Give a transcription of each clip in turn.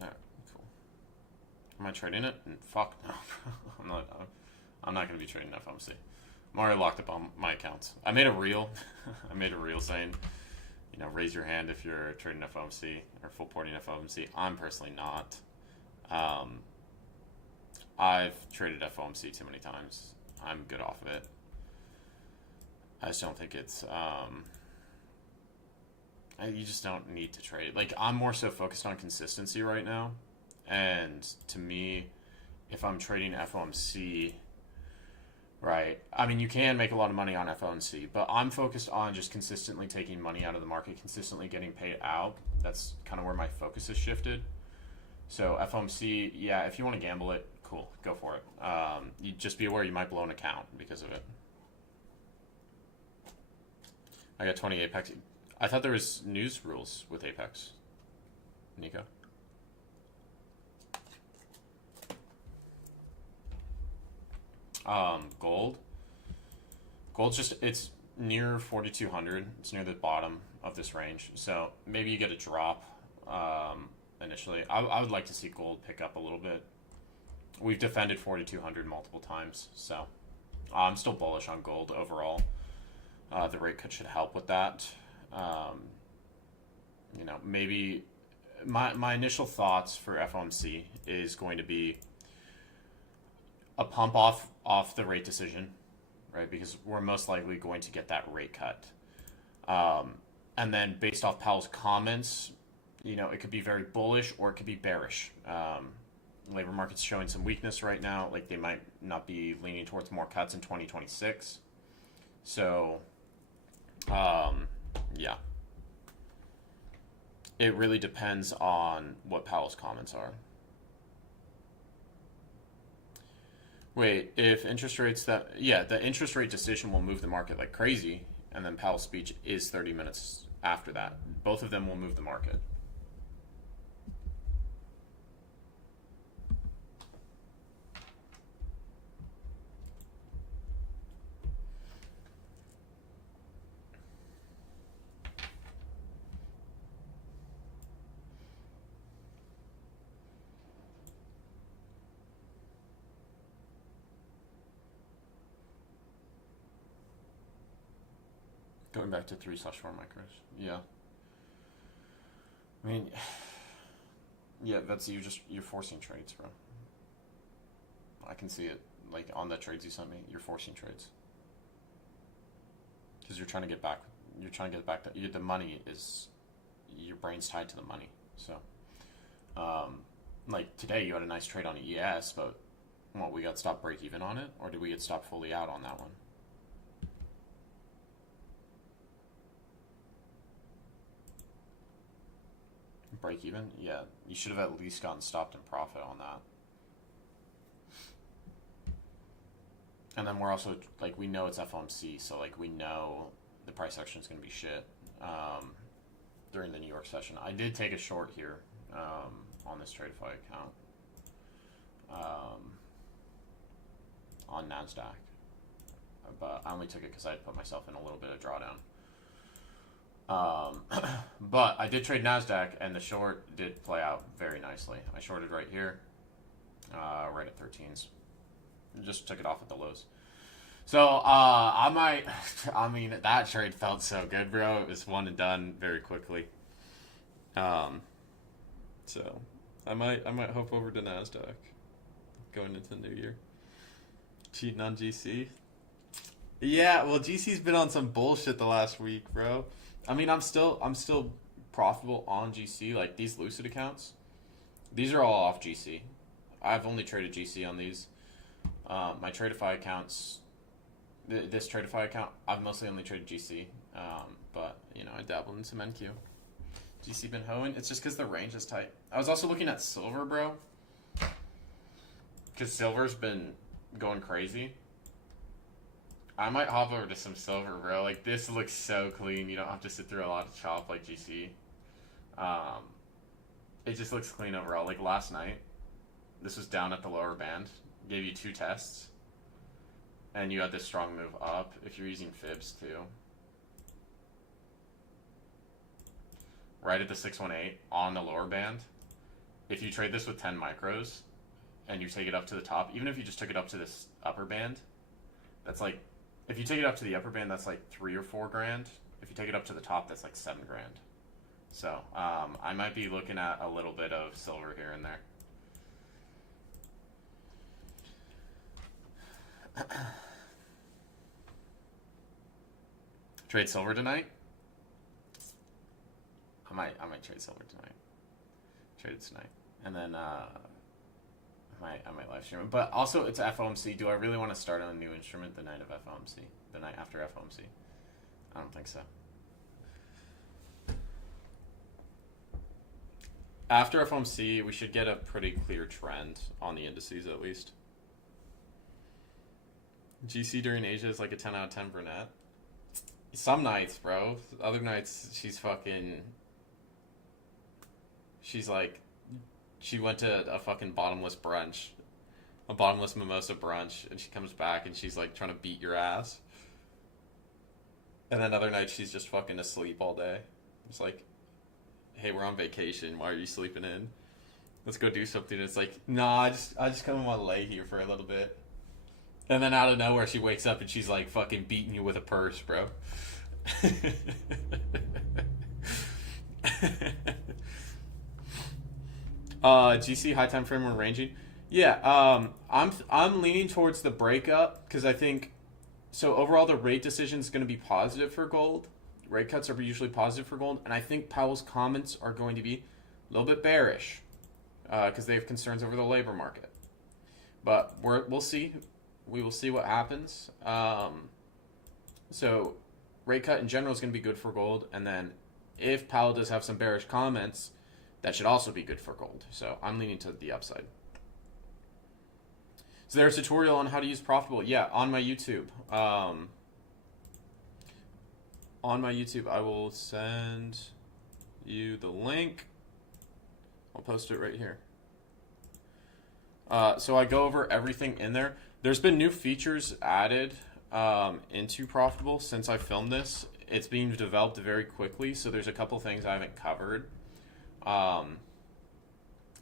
Alright, cool. Am I trading it? Fuck no. I'm not. I'm not going to be trading FOMC. I'm already locked up on my accounts. I made a reel. I made a reel saying, you know, raise your hand if you're trading FOMC or full porting FOMC. I'm personally not. I've traded FOMC too many times. I'm good off of it. I just don't think it's. You just don't need to trade. Like, I'm more so focused on consistency right now. And to me, if I'm trading FOMC, right, I mean, you can make a lot of money on FOMC, but I'm focused on just consistently taking money out of the market, consistently getting paid out. That's kind of where my focus has shifted. So FOMC, yeah, if you want to gamble it, cool, go for it. You just be aware you might blow an account because of it. I got 20 Apex. I thought there was news rules with Apex. Nico? Gold. Gold's just, it's near 4,200. It's near the bottom of this range. So maybe you get a drop initially. I would like to see gold pick up a little bit. We've defended 4,200 multiple times. So I'm still bullish on gold overall. The rate cut should help with that. You know, maybe my initial thoughts for FOMC is going to be a pump off the rate decision, right? Because we're most likely going to get that rate cut. And then based off Powell's comments, you know, it could be very bullish or it could be bearish. Labor market's showing some weakness right now. Like, they might not be leaning towards more cuts in 2026. So, yeah. It really depends on what Powell's comments are. Wait, if interest rates the interest rate decision will move the market like crazy, and then Powell's speech is 30 minutes after that. Both of them will move the market. Going back to 3/4 micros. Yeah. I mean, yeah, that's you're forcing trades, bro. I can see it. Like, on the trades you sent me, you're forcing trades. Because you're trying to get back. You're trying to get back. The money is. Your brain's tied to the money. So, like, today you had a nice trade on ES, but what, we got stopped break even on it? Or did we get stopped fully out on that one? Break even? Yeah, you should have at least gotten stopped in profit on that. And then we're also, like, we know it's FOMC, so, like, we know the price action is going to be shit during the New York session. I did take a short here on this TradeFi account on NASDAQ. But I only took it because I had put myself in a little bit of drawdown. But I did trade NASDAQ, and the short did play out very nicely. I shorted right here, right at 13s. Just took it off at the lows. So, I mean, that trade felt so good, bro. It was one and done very quickly. So, I might hop over to NASDAQ going into the new year. Cheating on GC? Yeah, well, GC's been on some bullshit the last week, bro. I mean, I'm still profitable on GC. Like, these Lucid accounts, these are all off GC. I've only traded GC on these. My Tradeify accounts, this Tradeify account, I've mostly only traded GC. But, you know, I dabbled in some NQ. GC been hoeing. It's just because the range is tight. I was also looking at silver, bro. Because silver's been going crazy. I might hop over to some silver, bro. Like, this looks so clean. You don't have to sit through a lot of chop like GC. It just looks clean overall. Like, last night, this was down at the lower band. Gave you 2 tests. And you had this strong move up if you're using fibs, too. Right at the 618 on the lower band. if you trade this with 10 micros and you take it up to the top, even if you just took it up to this upper band, that's like, if you take it up to the upper band, that's like 3 or 4 grand. If you take it up to the top, that's like 7 grand. So I might be looking at a little bit of silver here and there. Trade silver tonight? I might trade silver tonight. Trade it tonight. And then I might live stream it. But also it's FOMC. Do I really want to start on a new instrument the night of FOMC? The night after FOMC? I don't think so. After FOMC, we should get a pretty clear trend on the indices at least. GC during Asia is like a 10 out of 10 brunette. Some nights, bro. Other nights, she's like, she went to a fucking bottomless brunch, a bottomless mimosa brunch, and she comes back and she's like trying to beat your ass. And then other nights, she's just fucking asleep all day. It's like, hey, we're on vacation. Why are you sleeping in? Let's go do something. And it's like, nah, I just kind of want to lay here for a little bit. And then out of nowhere, she wakes up and she's like fucking beating you with a purse, bro. GC high time frame when ranging. Yeah, I'm leaning towards the breakup because I think so. Overall, the rate decision is going to be positive for gold. Rate cuts are usually positive for gold, and I think Powell's comments are going to be a little bit bearish because they have concerns over the labor market. But we'll see. We will see what happens. So rate cut in general is going to be good for gold, and then if Powell does have some bearish comments, that should also be good for gold. So I'm leaning to the upside. So there's a tutorial on how to use Profitable. Yeah, on my YouTube. On my YouTube, I will send you the link. I'll post it right here. So I go over everything in there. There's been new features added into Profitable since I filmed this. It's being developed very quickly, so there's a couple things I haven't covered.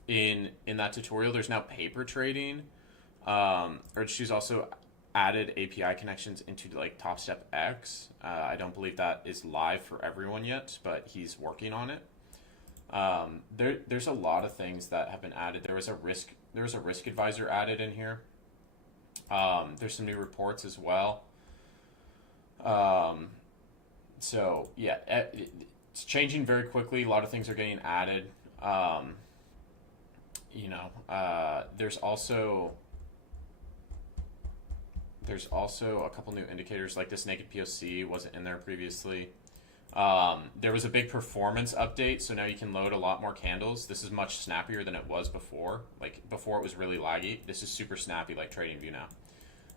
In that tutorial, there's now paper trading. She's also added API connections into like Top Step X. I don't believe that is live for everyone yet, but he's working on it. There's a lot of things that have been added. There was a risk advisor added in here. There's some new reports as well. So yeah, it's changing very quickly. A lot of things are getting added. There's also a couple new indicators like this naked POC wasn't in there previously. There was a big performance update, so now you can load a lot more candles. This is much snappier than it was before. Like before it was really laggy. This is super snappy like TradingView now.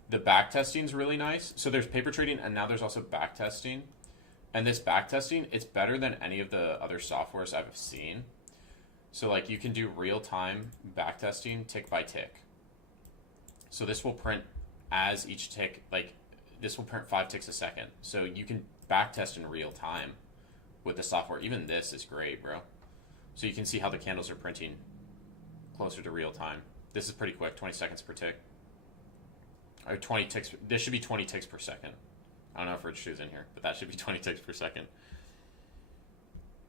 The back testing is really nice. So there's paper trading and now there's also back testing. And this back testing, it's better than any of the other softwares I've seen. So like you can do real time back testing tick by tick. So this will print as each tick, like this will print 5 ticks a second. So you can back test in real time with the software. Even this is great, bro. So you can see how the candles are printing closer to real time. This is pretty quick, 20 seconds per tick. Or 20 ticks, this should be 20 ticks per second. I don't know if Rich Shoe's in here, but that should be 20 ticks per second.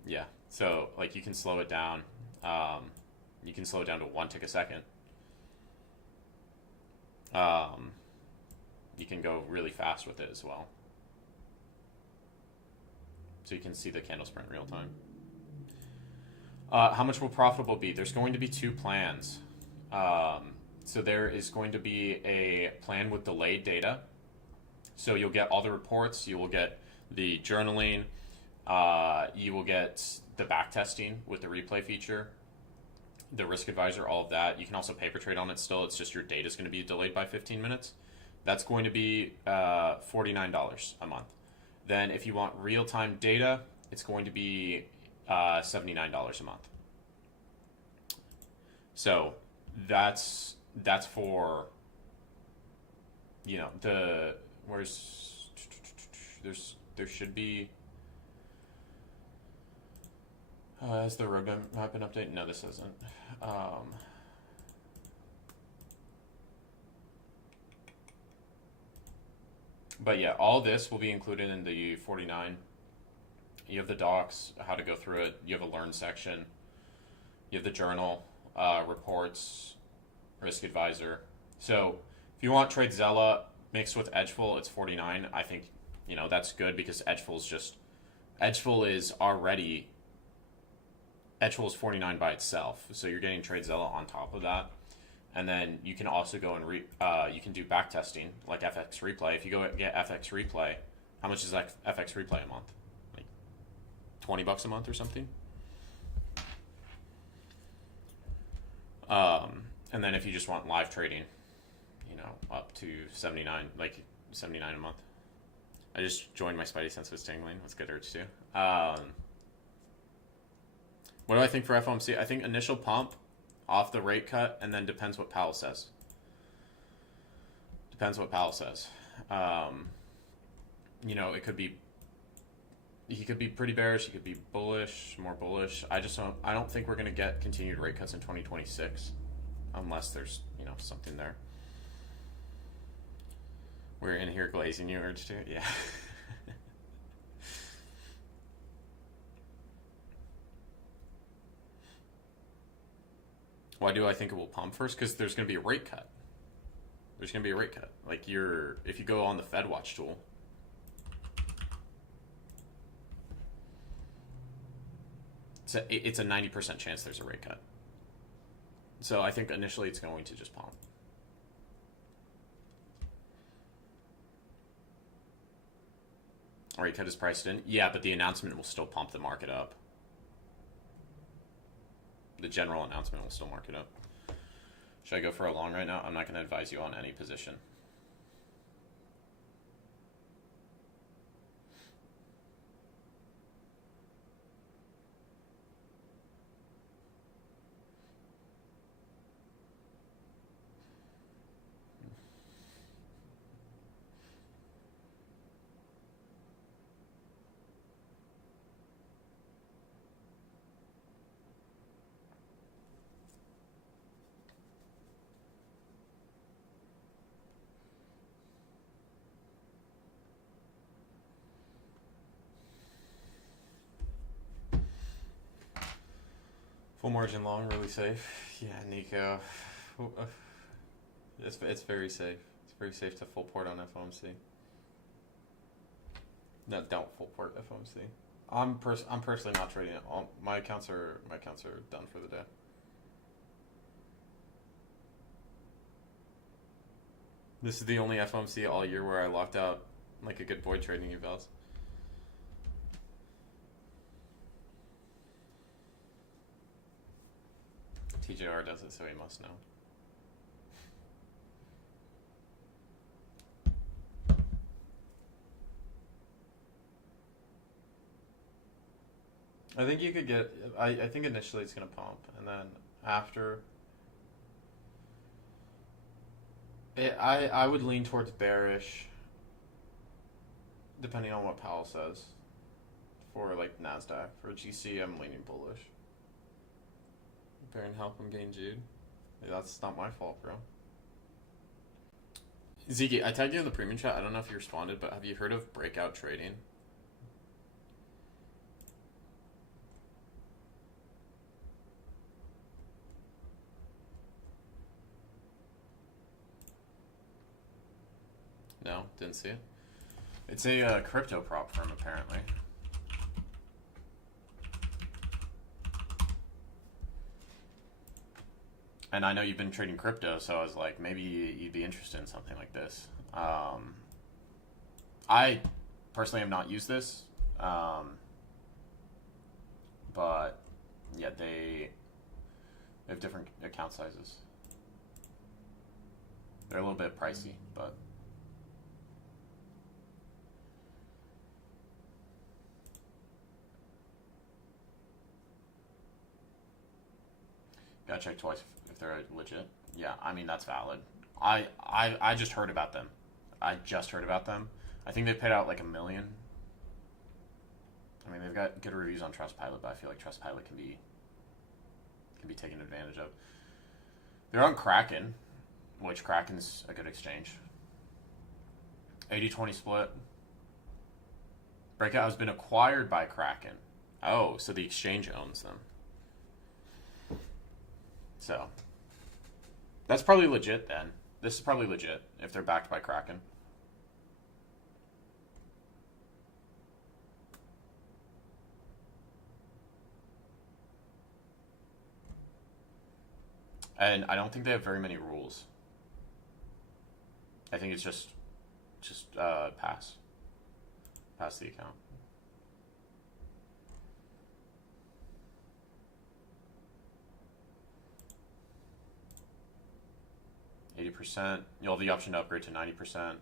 Yeah, so like you can slow it down. You can slow it down to 1 tick a second. You can go really fast with it as well. So you can see the candles print real time. How much will Profitable be? There's going to be 2 plans. So there is going to be a plan with delayed data. So you'll get all the reports, you will get the journaling, you will get the back testing with the replay feature, the risk advisor, all of that. You can also paper trade on it still. It's just your data is going to be delayed by 15 minutes. That's going to be $49 a month. Then if you want real-time data, it's going to be $79 a month. So that's for, there should be, has the roadmap been updated? No, this isn't. Um, but yeah, all this will be included in the 49. You have the docs, how to go through it. You have a learn section. You have the journal, reports, risk advisor. So if you want TradeZella mixed with Edgeful, it's 49. I think that's good because Edgeful is 49 by itself. So you're getting TradeZella on top of that. And then you can also go and you can do back testing like FX Replay. If you go get FX Replay, how much is that FX Replay a month? Like $20 a month or something. And then if you just want live trading, up to 79, like 79 a month. I just joined my Spidey sense was tingling. That's good urge too. What do I think for FOMC? I think initial pump off the rate cut, and then depends what Powell says. It could be he could be pretty bearish. He could be bullish, more bullish. I don't think we're going to get continued rate cuts in 2026, unless there's something there. We're in here glazing you, urge to, yeah. Why do I think it will pump first? Because there's going to be a rate cut. Like if you go on the Fed Watch tool, it's a 90% chance there's a rate cut. So I think initially it's going to just pump. Rate cut is priced in. Yeah, but the announcement will still pump the market up. The general announcement will still mark it up. Should I go for a long right now? I'm not going to advise you on any position. Full margin long, really safe. Yeah, Nico. It's very safe. It's very safe to full port on FOMC. No, don't full port FOMC. I'm personally not trading it. My accounts are done for the day. This is the only FOMC all year where I locked out like a good boy trading evals. TJR does it, so he must know. I think you could get. I think initially it's gonna pump, and then after, I would lean towards bearish, depending on what Powell says. For like Nasdaq, for GC, I'm leaning bullish. Baron help him gain Jude. That's not my fault, bro. Zeke, I tagged you in the premium chat. I don't know if you responded, but have you heard of breakout trading? No, didn't see it. It's a crypto prop firm, apparently. And I know you've been trading crypto, so I was like, maybe you'd be interested in something like this. I personally have not used this, but yeah, they have different account sizes. They're a little bit pricey, but gotta check twice if they're legit. Yeah, I mean, that's valid. I just heard about them. I think they paid out like $1 million. I mean, they've got good reviews on Trustpilot, but I feel like Trustpilot can be can be taken advantage of. They're on Kraken, which Kraken's a good exchange. 80-20 split. Breakout has been acquired by Kraken. Oh, so the exchange owns them. So, that's probably legit then. This is probably legit if they're backed by Kraken. And I don't think they have very many rules. I think it's just pass the account. %. You'll have the option to upgrade to 90%.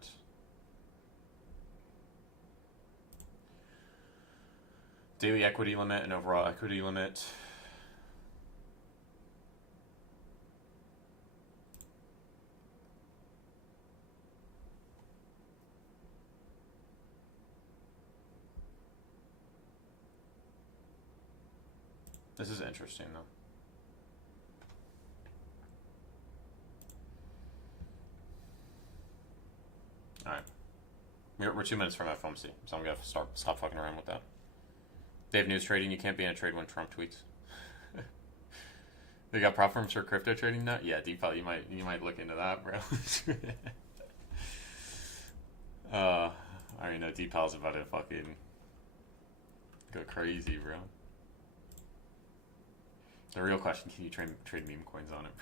Daily equity limit and overall equity limit. This is interesting, though. All right. We're 2 minutes from FOMC, so I'm going to stop fucking around with that. Dave, news trading, you can't be in a trade when Trump tweets. They got prop firms for crypto trading now? Yeah, DeFi, you might look into that, bro. I already know DeFi's about to fucking go crazy, bro. The real question, can you trade meme coins on it?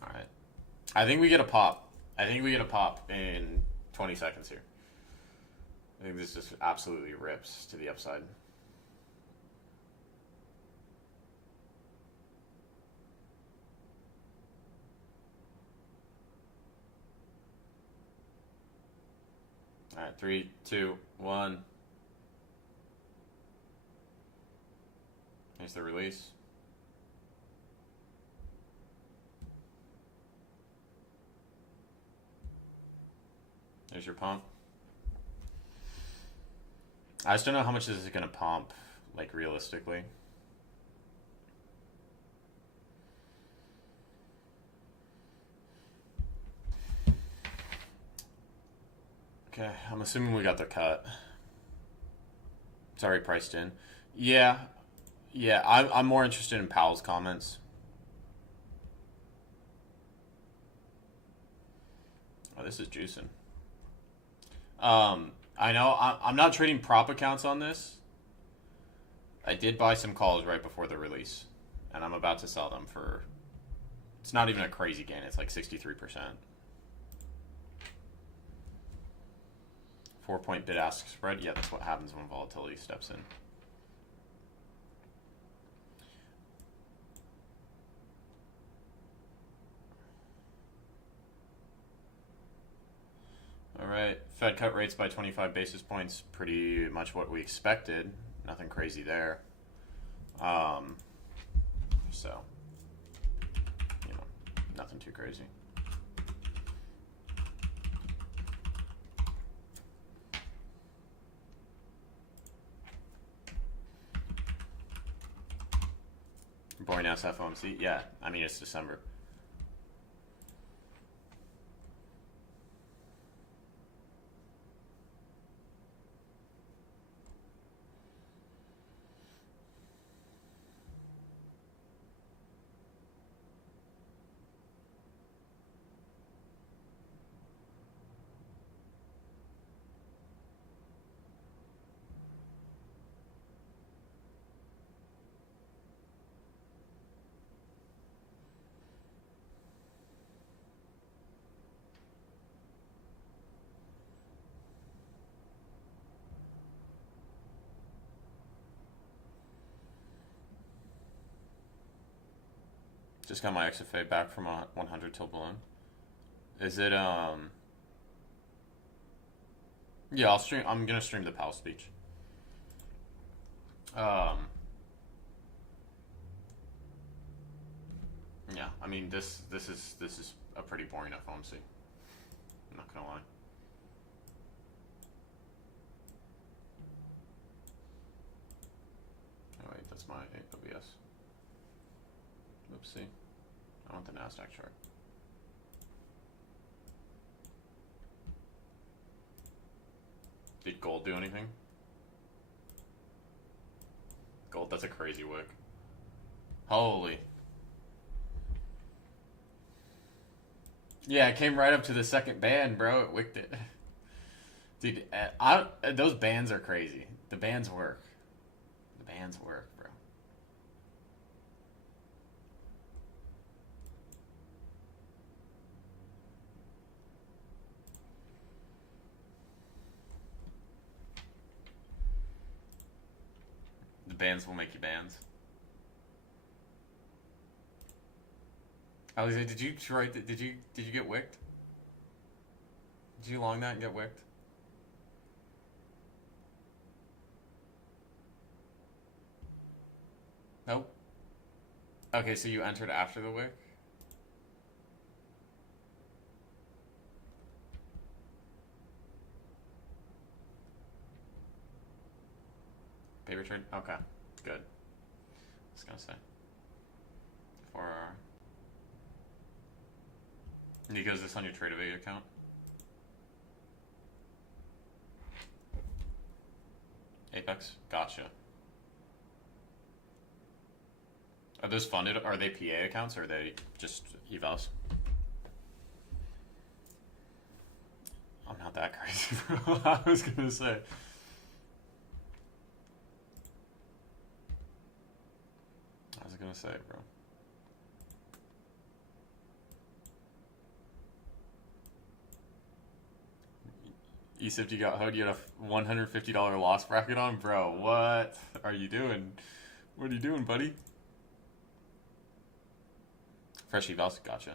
Alright. I think we get a pop. In 20 seconds here. I think this just absolutely rips to the upside. All right, 3, 2, 1. Here's the release. There's your pump. I just don't know how much this is going to pump, like, realistically. Okay, I'm assuming we got the cut. It's already priced in. Yeah, I'm more interested in Powell's comments. Oh, this is juicing. I know I'm not trading prop accounts on this. I did buy some calls right before the release, and I'm about to sell them for. It's not even a crazy gain. It's like 63%. 4-point bid-ask spread. Yeah, that's what happens when volatility steps in. All right, Fed cut rates by 25 basis points. Pretty much what we expected. Nothing crazy there. So, nothing too crazy. Boring ass FOMC? Yeah, I mean, it's December. Just got my XFA back from 100 till balloon. Is it Yeah, I'll stream. I'm gonna stream the Powell speech. I mean, this is a pretty boring FOMC. I'm not gonna lie. Oh wait, that's my AWS. Oopsie. I want the NASDAQ chart. Did gold do anything? Gold, that's a crazy wick. Holy. Yeah, it came right up to the second band, bro. It wicked it. Dude, those bands are crazy. The bands work. The bands work, bro. The bands will make you bands. I was like, did you try? Did you get wicked? Did you long that and get wicked? Nope. Okay, so you entered after the wick. Paper trade. Okay, good. I was gonna say. 4 hour. Nico, is this on your TradeAway account? Apex? Gotcha. Are those funded? Are they PA accounts or are they just evals? I'm not that crazy, bro. I was gonna say. Bro. Except you got hoed, you had a $150 loss bracket on? Bro, what are you doing? What are you doing, buddy? Fresh evals? Gotcha.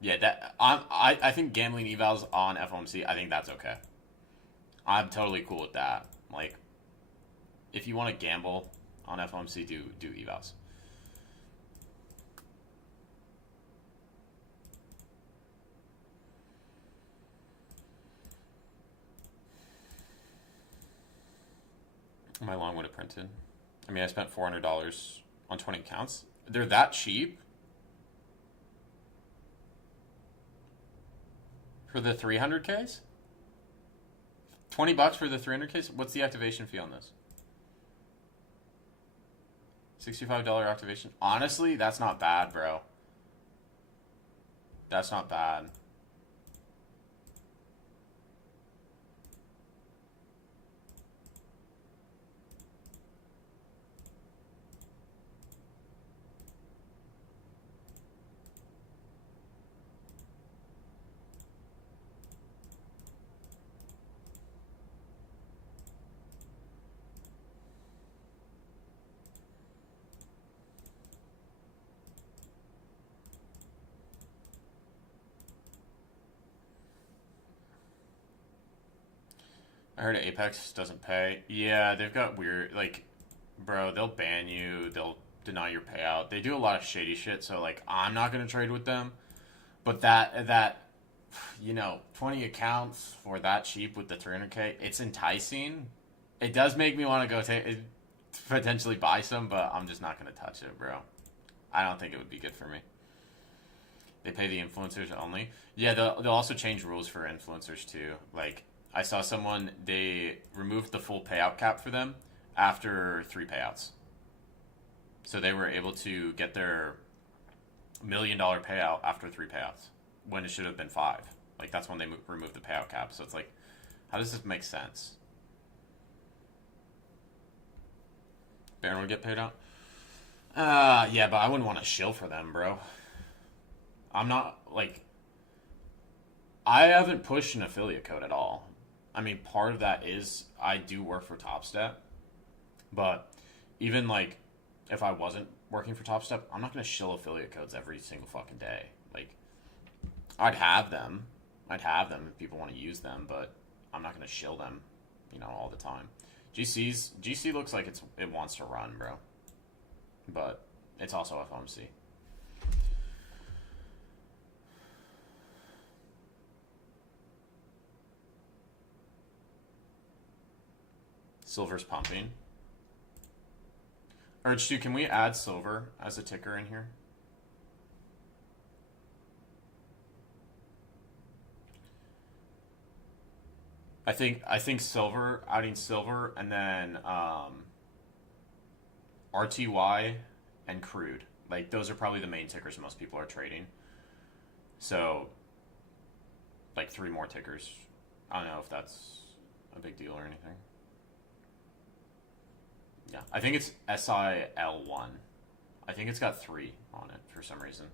Yeah, that I think gambling evals on FOMC, I think that's okay. I'm totally cool with that. Like, if you want to gamble on FOMC, do evals. My long would have printed. I mean, I spent $400 on 20 accounts. They're that cheap for the 300Ks? $20 for the 300Ks? What's the activation fee on this? $65 activation. Honestly, that's not bad, bro. That's not bad. I heard Apex doesn't pay. Yeah, they've got weird, like, bro, they'll ban you, they'll deny your payout. They do a lot of shady shit, so, like, I'm not going to trade with them. But that, you know, 20 accounts for that cheap with the 300K, it's enticing. It does make me want to go potentially buy some, but I'm just not going to touch it, bro. I don't think it would be good for me. They pay the influencers only. Yeah, they'll also change rules for influencers, too. Like, I saw someone, they removed the full payout cap for them after 3 payouts. So they were able to get their $1 million payout after 3 payouts when it should have been 5. Like, that's when they removed the payout cap. So it's like, how does this make sense? Baron would get paid out? Yeah, but I wouldn't want to shill for them, bro. I'm not, like, I haven't pushed an affiliate code at all. I mean, part of that is I do work for TopStep, but even, like, if I wasn't working for TopStep, I'm not going to shill affiliate codes every single fucking day. Like, I'd have them if people want to use them, but I'm not going to shill them, you know, all the time. GC looks like it wants to run, bro, but it's also FOMC. Silver's pumping. Or, Stu, can we add silver as a ticker in here? I think silver, adding silver, and then RTY and crude. Like, those are probably the main tickers most people are trading. So, like, 3 more tickers. I don't know if that's a big deal or anything. Yeah, I think it's SIL1. I think it's got 3 on it for some reason.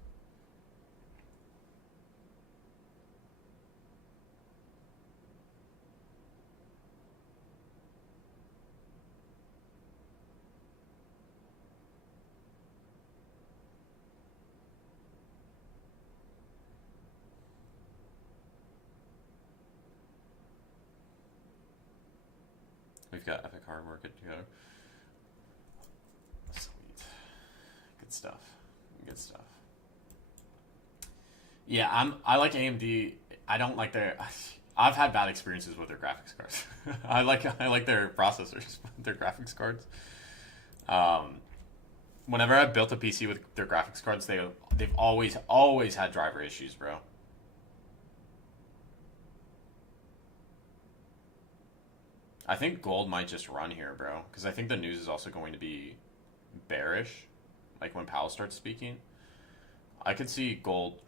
We've got epic hardware good to go. Sweet. Good stuff. Good stuff. Yeah, I like AMD. I don't like their. I've had bad experiences with their graphics cards. I like their processors, their graphics cards. Whenever I've built a PC with their graphics cards, they've always had driver issues, bro. I think gold might just run here, bro, because I think the news is also going to be bearish, like when Powell starts speaking. I could see gold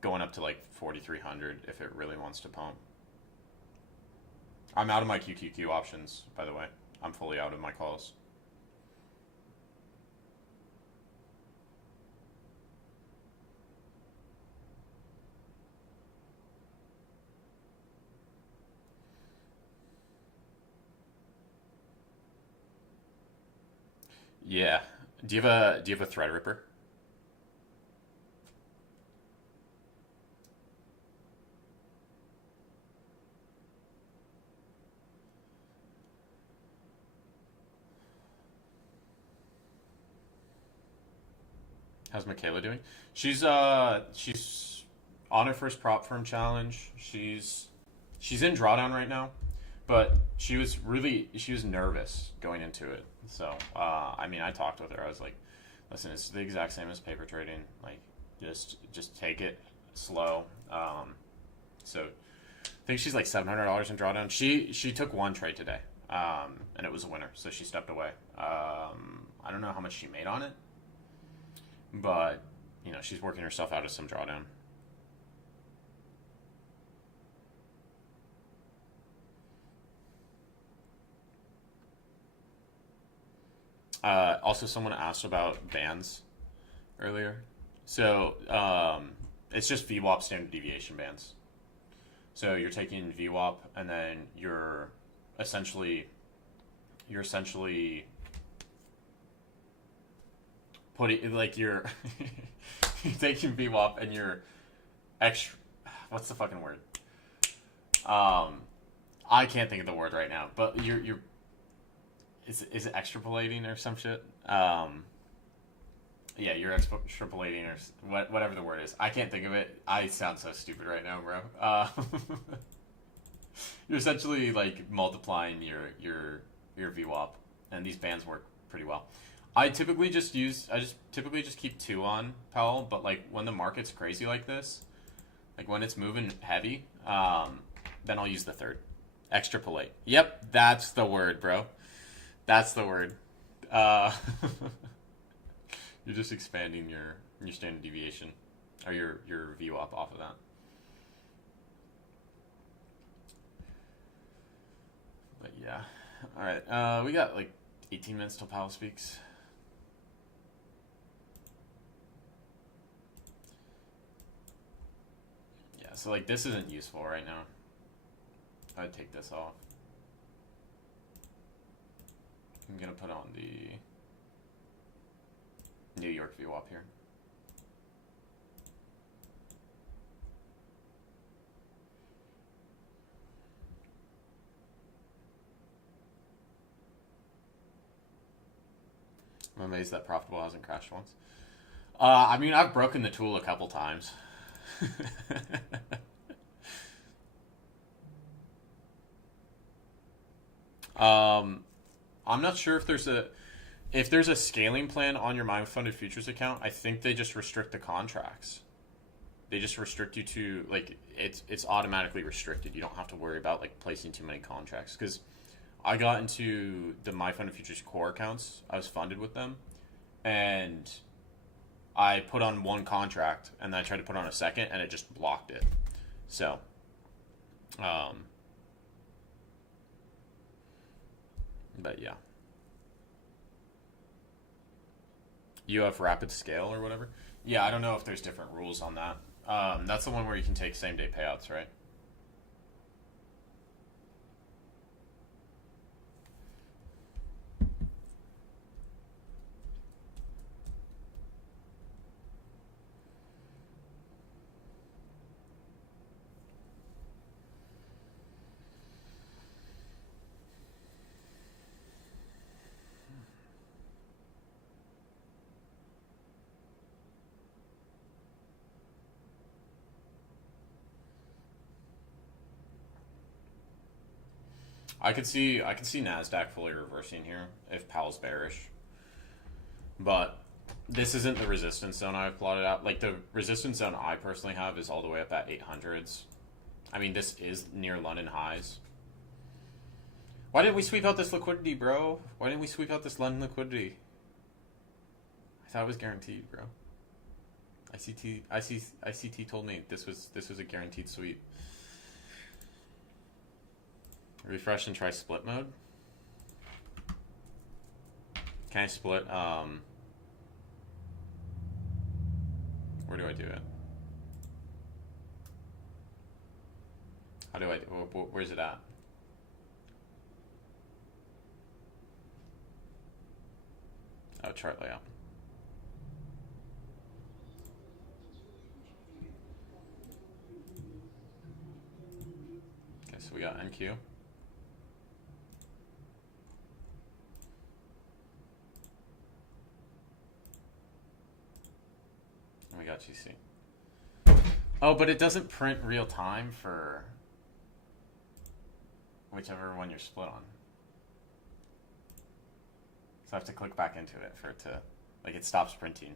going up to like 4,300 if it really wants to pump. I'm out of my QQQ options, by the way. I'm fully out of my calls. Yeah. Do you have a Threadripper? How's Michaela doing? She's on her first prop firm challenge. She's in drawdown right now, but she was nervous going into it. So I mean, I talked with her. I was like, listen, it's the exact same as paper trading. Like, just take it slow. So I think she's like $700 in drawdown. She took one trade today, and it was a winner. So she stepped away. I don't know how much she made on it, but you know, she's working herself out of some drawdown. Also, someone asked about bands earlier. So it's just VWAP standard deviation bands. So you're taking VWAP and then you're essentially putting like you're taking VWAP and you're extra. What's the fucking word? I can't think of the word right now, but you're is it extrapolating or some shit? Yeah, you're extrapolating or whatever the word is. I can't think of it. I sound so stupid right now, bro. You're essentially like multiplying your VWAP, and these bands work pretty well. I typically just keep 2 on Powell, but like when the market's crazy like this, like when it's moving heavy, then I'll use the 3rd. Extrapolate. Yep, that's the word, bro. That's the word. You're just expanding your standard deviation or your VWAP off of that. But yeah. All right. We got like 18 minutes till Powell speaks. Yeah, so like this isn't useful right now. I'd take this off. I'm gonna put on the New York VWAP here. I'm amazed that Profitable hasn't crashed once. I mean, I've broken the tool a couple times. I'm not sure if there's a scaling plan on your mind funded futures account. I think they just restrict the contracts. They just restrict you to like it's automatically restricted. You don't have to worry about like placing too many contracts because I got into the My Funded Futures core accounts. I was funded with them, and I put on one contract, and then I tried to put on a second, and it just blocked it. So, but yeah, you have rapid scale or whatever. Yeah, I don't know if there's different rules on that. That's the one where you can take same day payouts, right? I could see Nasdaq fully reversing here if Powell's bearish, but this isn't the resistance zone I've plotted out. Like the resistance zone I personally have is all the way up at 800s. I mean, this is near London highs. Why didn't we sweep out this liquidity, bro? Why didn't we sweep out this London liquidity? I thought it was guaranteed, bro. ICT told me this was a guaranteed sweep. Refresh and try split mode. Can I split? Where do I do it? How do I? Where's it at? Oh, chart layout. Okay, so we got NQ. We got GC. Oh, but it doesn't print real time for whichever one you're split on. So I have to click back into it for it to, like, it stops printing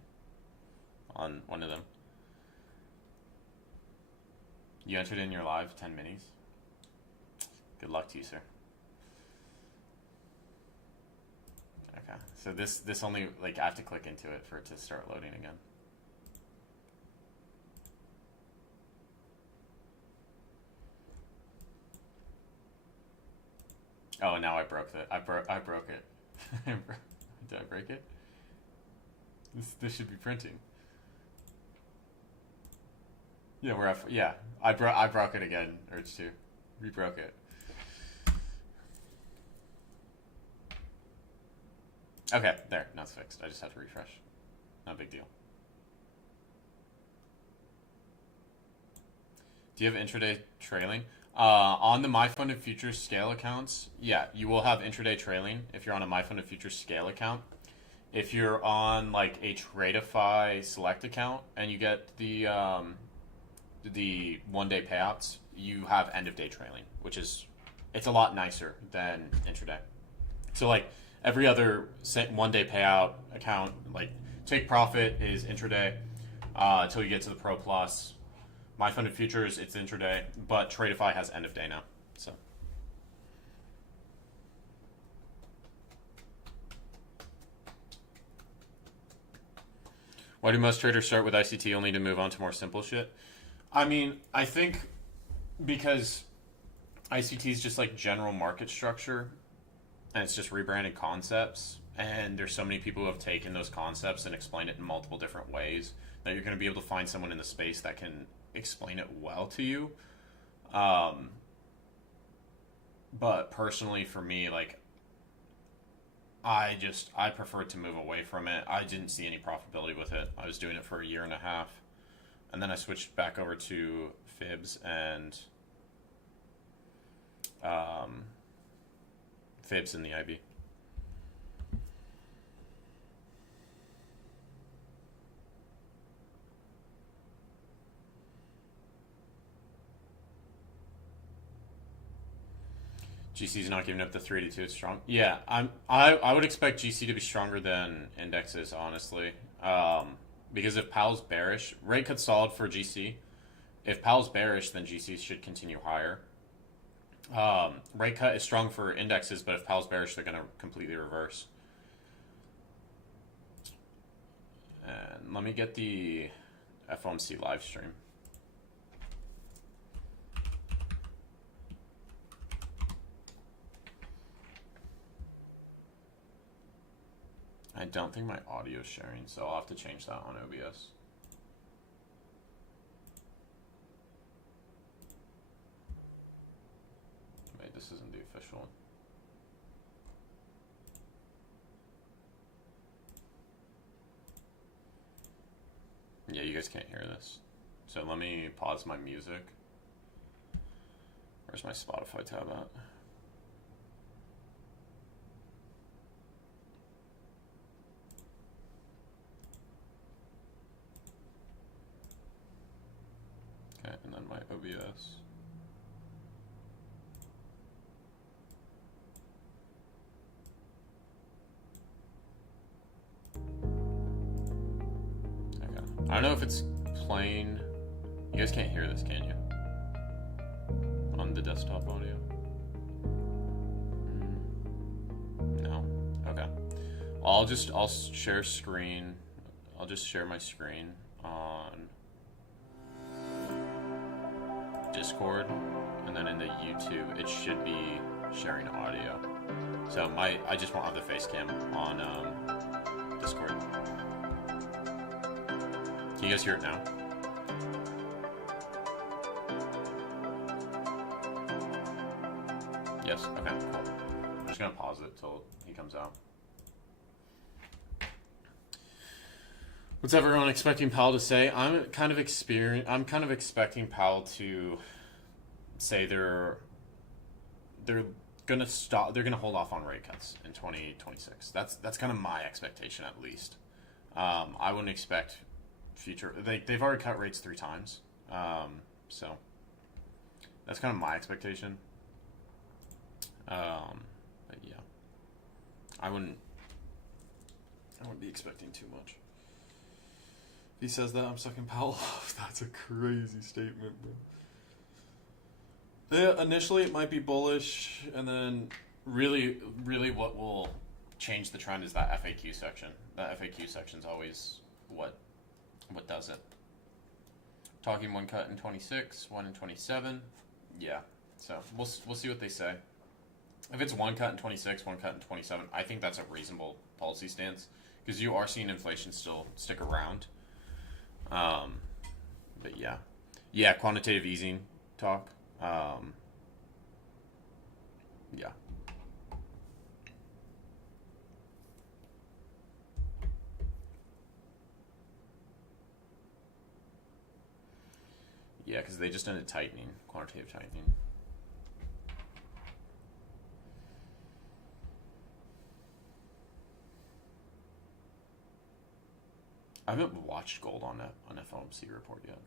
on one of them. You entered in your live 10 minis. Good luck to you, sir. Okay, so this only, like, I have to click into it for it to start loading again. Oh, now I broke it. I broke it. Did I break it? This should be printing. Yeah, we're at, yeah. I broke it again. Urge to rebroke it. Okay, there. Now it's fixed. I just have to refresh. Not a big deal. Do you have intraday trailing? On the My Funded Futures scale accounts, yeah, you will have intraday trailing if you're on a My Funded Futures scale account. If you're on like a Tradeify select account and you get the 1 day payouts, you have end of day trailing, which is it's a lot nicer than intraday. So like every other 1 day payout account, like Take Profit is intraday until you get to the Pro Plus. My Funded Futures, it's intraday, but Tradeify has end of day now. So, why do most traders start with ICT only to move on to more simple shit? I mean, I think because ICT is just like general market structure, and it's just rebranded concepts, and there's so many people who have taken those concepts and explained it in multiple different ways that you're going to be able to find someone in the space that can explain it well to you. But personally for me, like I prefer to move away from it. I didn't see any profitability with it. I was doing it for a year and a half, and then I switched back over to Fibs and Fibs in the IB. GC's not giving up the 382. It's strong. Yeah, I would expect GC to be stronger than indexes, honestly. Because if Powell's bearish, rate cut solid for GC. If Powell's bearish, then GC should continue higher. Rate cut is strong for indexes, but if Powell's bearish, they're going to completely reverse. And let me get the FOMC live stream. I don't think my audio is sharing, so I'll have to change that on OBS. Wait, this isn't the official one. Yeah, you guys can't hear this. So let me pause my music. Where's my Spotify tab at? Okay, and then my OBS. Okay. I don't know if it's playing. You guys can't hear this, can you? On the desktop audio? No? Okay. Well, I'll share screen. I'll just share my screen on Discord, and then in the YouTube it should be sharing audio. So I just won't have the face cam on Discord. Can you guys hear it now? Yes. Okay. Cool. I'm just gonna pause it till he comes out. What's everyone expecting Powell to say? I'm kind of expecting Powell to say they're gonna stop. They're gonna hold off on rate cuts in 2026. That's kind of my expectation, at least. I wouldn't expect future. They've already cut rates 3 times, so that's kind of my expectation. But yeah, I wouldn't be expecting too much. If he says that, I'm sucking Powell off. That's a crazy statement, bro. Yeah, initially it might be bullish, and then really what will change the trend is that FAQ section. That FAQ section is always what does it. Talking 1 cut in 26, 1 in 27. Yeah, so we'll see what they say. If it's 1 cut in 26, 1 cut in 27, I think that's a reasonable policy stance, because you are seeing inflation still stick around. But yeah, quantitative easing talk. Yeah. Yeah, because they just ended tightening, quantitative tightening. I haven't watched gold on FOMC report yet,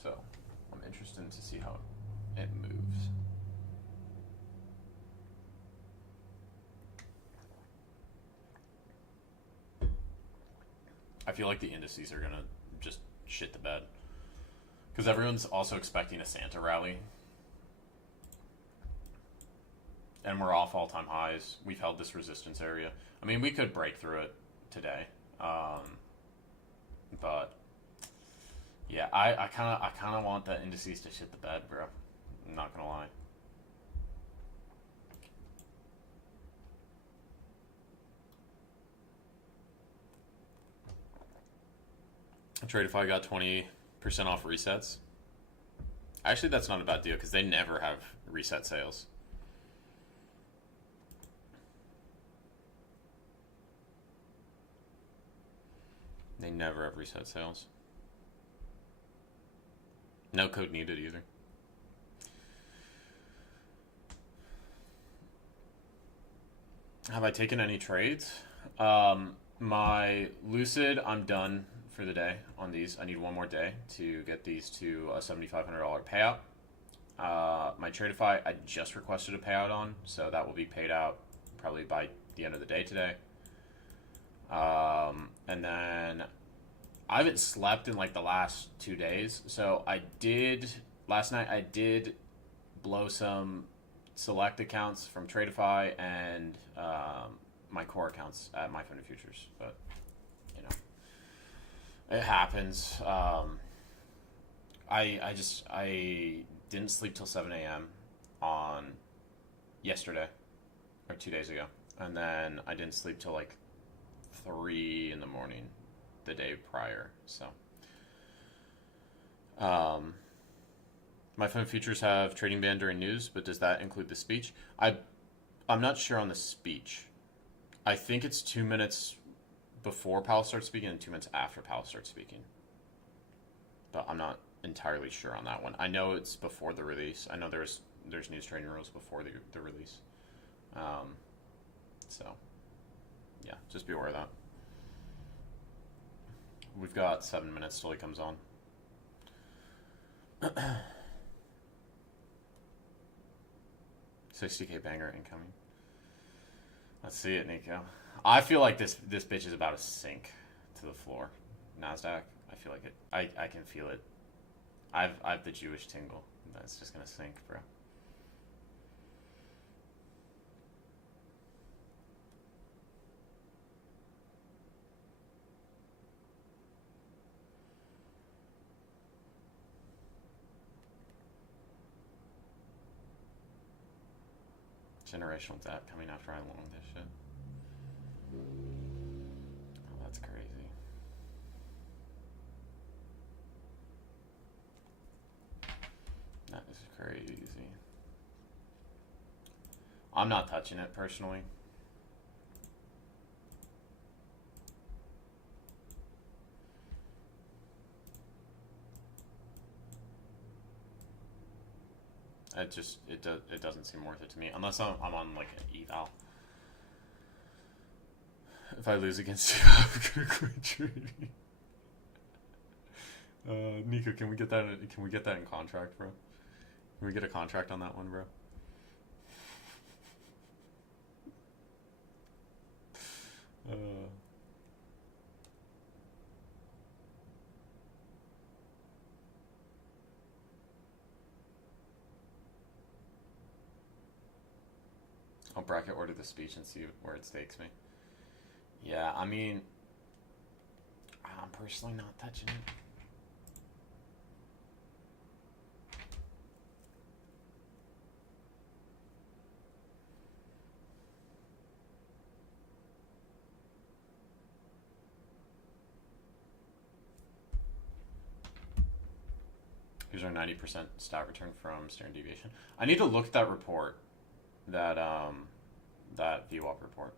so I'm interested to see how it moves. I feel like the indices are gonna just shit the bed, because everyone's also expecting a Santa rally, and we're off all-time highs. We've held this resistance area. I mean, we could break through it today. But yeah, I kind of want the indices to shit the bed, bro. I'm not gonna lie. Tradeify got 20% off resets. Actually, that's not a bad deal, because they never have reset sales. They never have reset sales. No code needed either. Have I taken any trades? My Lucid, I'm done for the day on these. I need one more day to get these to a $7,500 payout. My Tradeify, I just requested a payout on, so that will be paid out probably by the end of the day today. And then I haven't slept in like the last 2 days, so last night I did blow some select accounts from Tradeify and my core accounts at My Fund Futures, but you know, it happens. I didn't sleep till 7 a.m. on yesterday or 2 days ago, and then I didn't sleep till like 3 in the morning the day prior. So, My Fund Futures have trading ban during news, but does that include the speech? I'm not sure on the speech. I think it's 2 minutes before Powell starts speaking and 2 minutes after Powell starts speaking. But I'm not entirely sure on that one. I know it's before the release. I know there's news trading rules before the release. So, yeah, just be aware of that. We've got 7 minutes till he comes on. $60K banger incoming. Let's see it, Nico. I feel like this bitch is about to sink to the floor. NASDAQ. I feel like it. I can feel it. I've the Jewish tingle. That's just gonna sink, bro. Generational debt coming after I long this shit. Oh, that's crazy. That is crazy. I'm not touching it personally. It doesn't seem worth it to me unless I'm on like an eval. If I lose against you, I'm gonna quit trading. Nico, can we get that? Can we get that in contract, bro? Can we get a contract on that one, bro? I'll bracket order the speech and see where it stakes me. Yeah, I mean, I'm personally not touching it. Here's our 90% stat return from standard deviation. I need to look at that report, that VWAP report.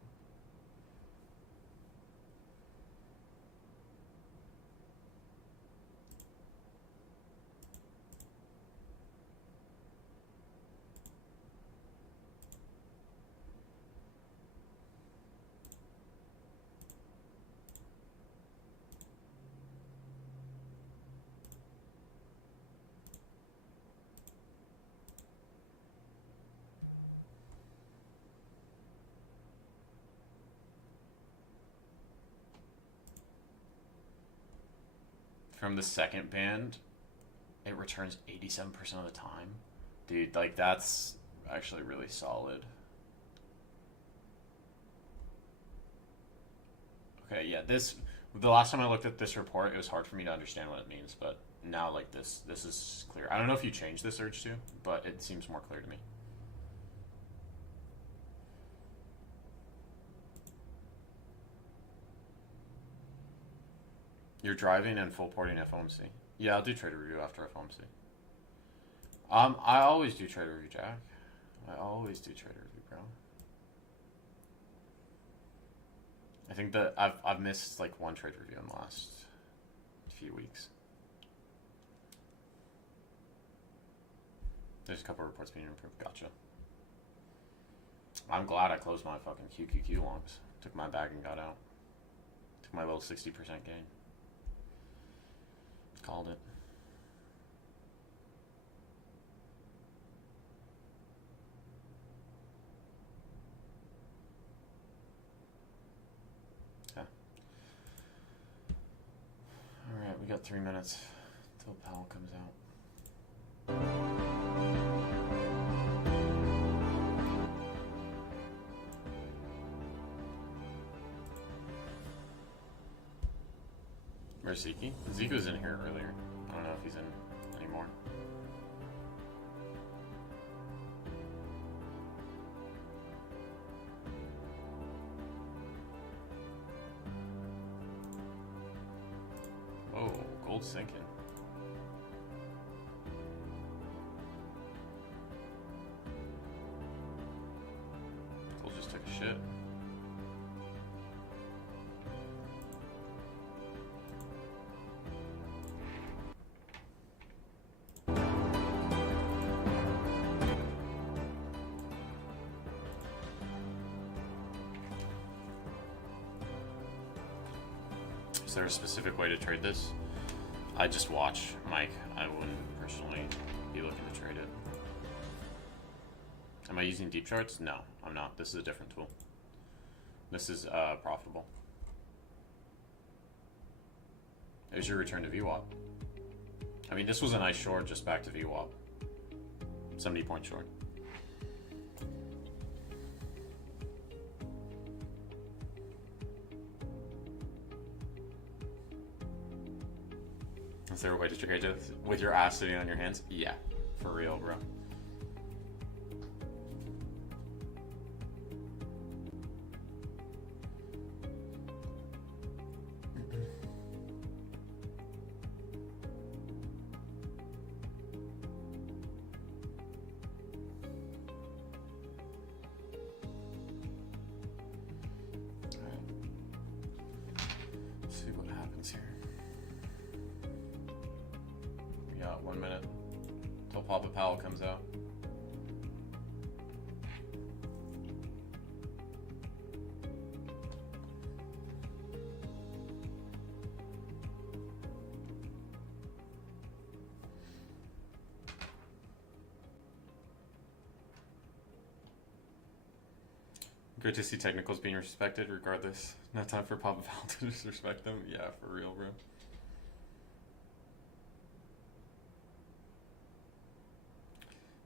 From the second band, it returns 87% of the time. Dude, like, that's actually really solid. Okay, yeah, the last time I looked at this report, it was hard for me to understand what it means, but now, like, this is clear. I don't know if you changed this urge to, but it seems more clear to me. You're driving and full porting FOMC. Yeah, I'll do trader review after FOMC. I always do trader review, Jack. I always do trader review, bro. I think that I've missed like one trade review in the last few weeks. There's a couple of reports being improved. Gotcha. I'm glad I closed my fucking QQQ longs. Took my bag and got out. Took my little 60% gain. Called it. We got 3 minutes till Powell comes out. Where's Zeke? Zeke was in here earlier. I don't know if he's in anymore. Oh, gold's sinking. Gold just took a shit. Is there a specific way to trade this? I just watch, Mike. I wouldn't personally be looking to trade it. Am I using deep charts? No, I'm not. This is a different tool. This is profitable. There's your return to VWAP. I mean, this was a nice short, just back to VWAP. 70-point short. Is there a way to trade it with your ass sitting on your hands? Yeah, for real, bro. Let's see what happens here. 1 minute till Papa Powell comes out. Good to see technicals being respected regardless. No time for Papa Powell to disrespect them. Yeah, for real, bro.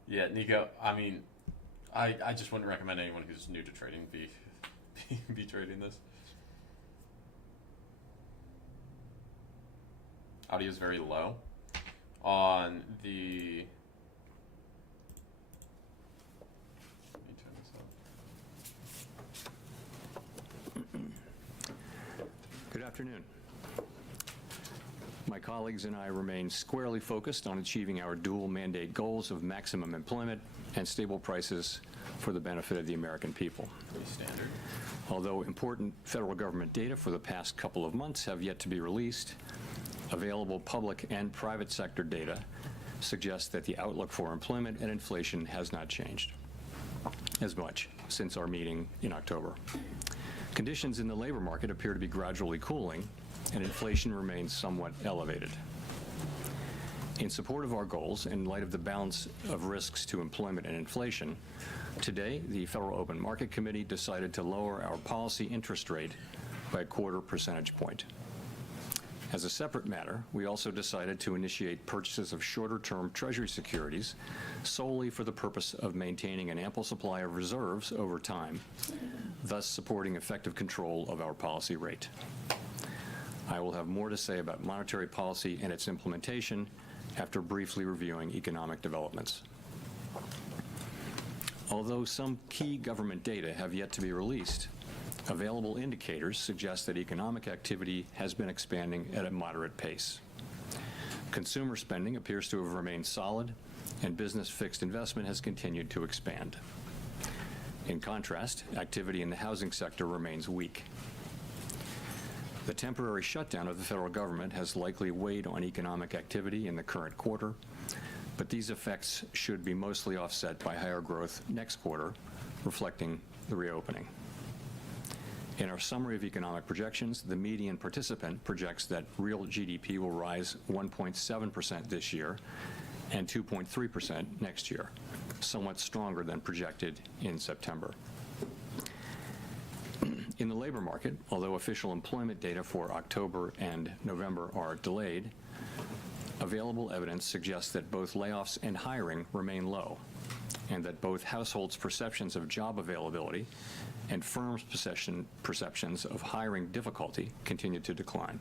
Yeah, Nico, I mean, I just wouldn't recommend anyone who's new to trading be trading this. Audio is very low on the. Let me turn this up. Good afternoon. My colleagues and I remain squarely focused on achieving our dual mandate goals of maximum employment and stable prices for the benefit of the American people. Pretty standard. Although important federal government data for the past couple of months have yet to be released, available public and private sector data suggests that the outlook for employment and inflation has not changed as much since our meeting in October. Conditions in the labor market appear to be gradually cooling, and inflation remains somewhat elevated. In support of our goals, in light of the balance of risks to employment and inflation, today the Federal Open Market Committee decided to lower our policy interest rate by a 1/4 percentage point. As a separate matter, we also decided to initiate purchases of shorter-term Treasury securities solely for the purpose of maintaining an ample supply of reserves over time, thus supporting effective control of our policy rate. I will have more to say about monetary policy and its implementation after briefly reviewing economic developments. Although some key government data have yet to be released, available indicators suggest that economic activity has been expanding at a moderate pace. Consumer spending appears to have remained solid, and business fixed investment has continued to expand. In contrast, activity in the housing sector remains weak. The temporary shutdown of the federal government has likely weighed on economic activity in the current quarter, but these effects should be mostly offset by higher growth next quarter, reflecting the reopening. In our summary of economic projections, the median participant projects that real GDP will rise 1.7% this year and 2.3% next year, somewhat stronger than projected in September. In the labor market, although official employment data for October and November are delayed, available evidence suggests that both layoffs and hiring remain low, and that both households' perceptions of job availability and firms' perceptions of hiring difficulty continue to decline.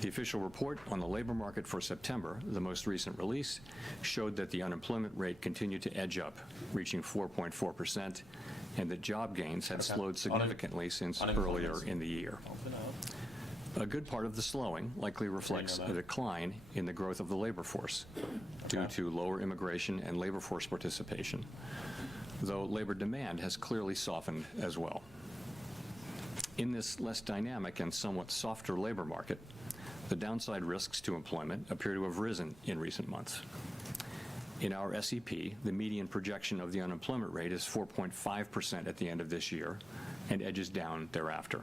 The official report on the labor market for September, the most recent release, showed that the unemployment rate continued to edge up, reaching 4.4%, and that job gains had slowed significantly since earlier in the year. A good part of the slowing likely reflects a decline in the growth of the labor force due to lower immigration and labor force participation, though labor demand has clearly softened as well. In this less dynamic and somewhat softer labor market, the downside risks to employment appear to have risen in recent months. In our SEP, the median projection of the unemployment rate is 4.5% at the end of this year and edges down thereafter.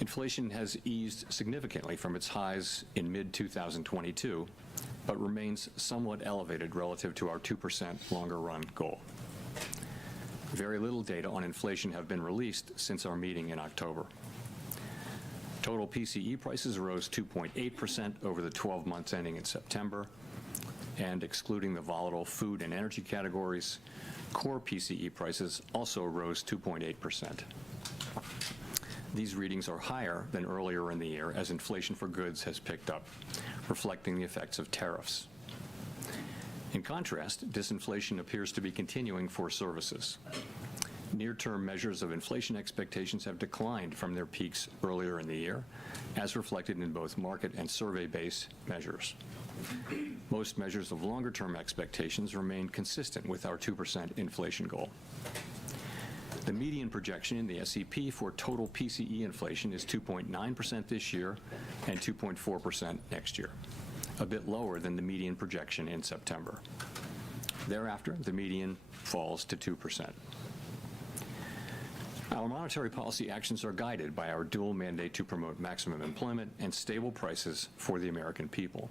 Inflation has eased significantly from its highs in mid-2022, but remains somewhat elevated relative to our 2% longer-run goal. Very little data on inflation have been released since our meeting in October. Total PCE prices rose 2.8% over the 12 months ending in September, and excluding the volatile food and energy categories, core PCE prices also rose 2.8%. These readings are higher than earlier in the year as inflation for goods has picked up, reflecting the effects of tariffs. In contrast, disinflation appears to be continuing for services. Near-term measures of inflation expectations have declined from their peaks earlier in the year, as reflected in both market and survey-based measures. Most measures of longer-term expectations remain consistent with our 2% inflation goal. The median projection in the SEP for total PCE inflation is 2.9% this year and 2.4% next year, a bit lower than the median projection in September. Thereafter, the median falls to 2%. Our monetary policy actions are guided by our dual mandate to promote maximum employment and stable prices for the American people.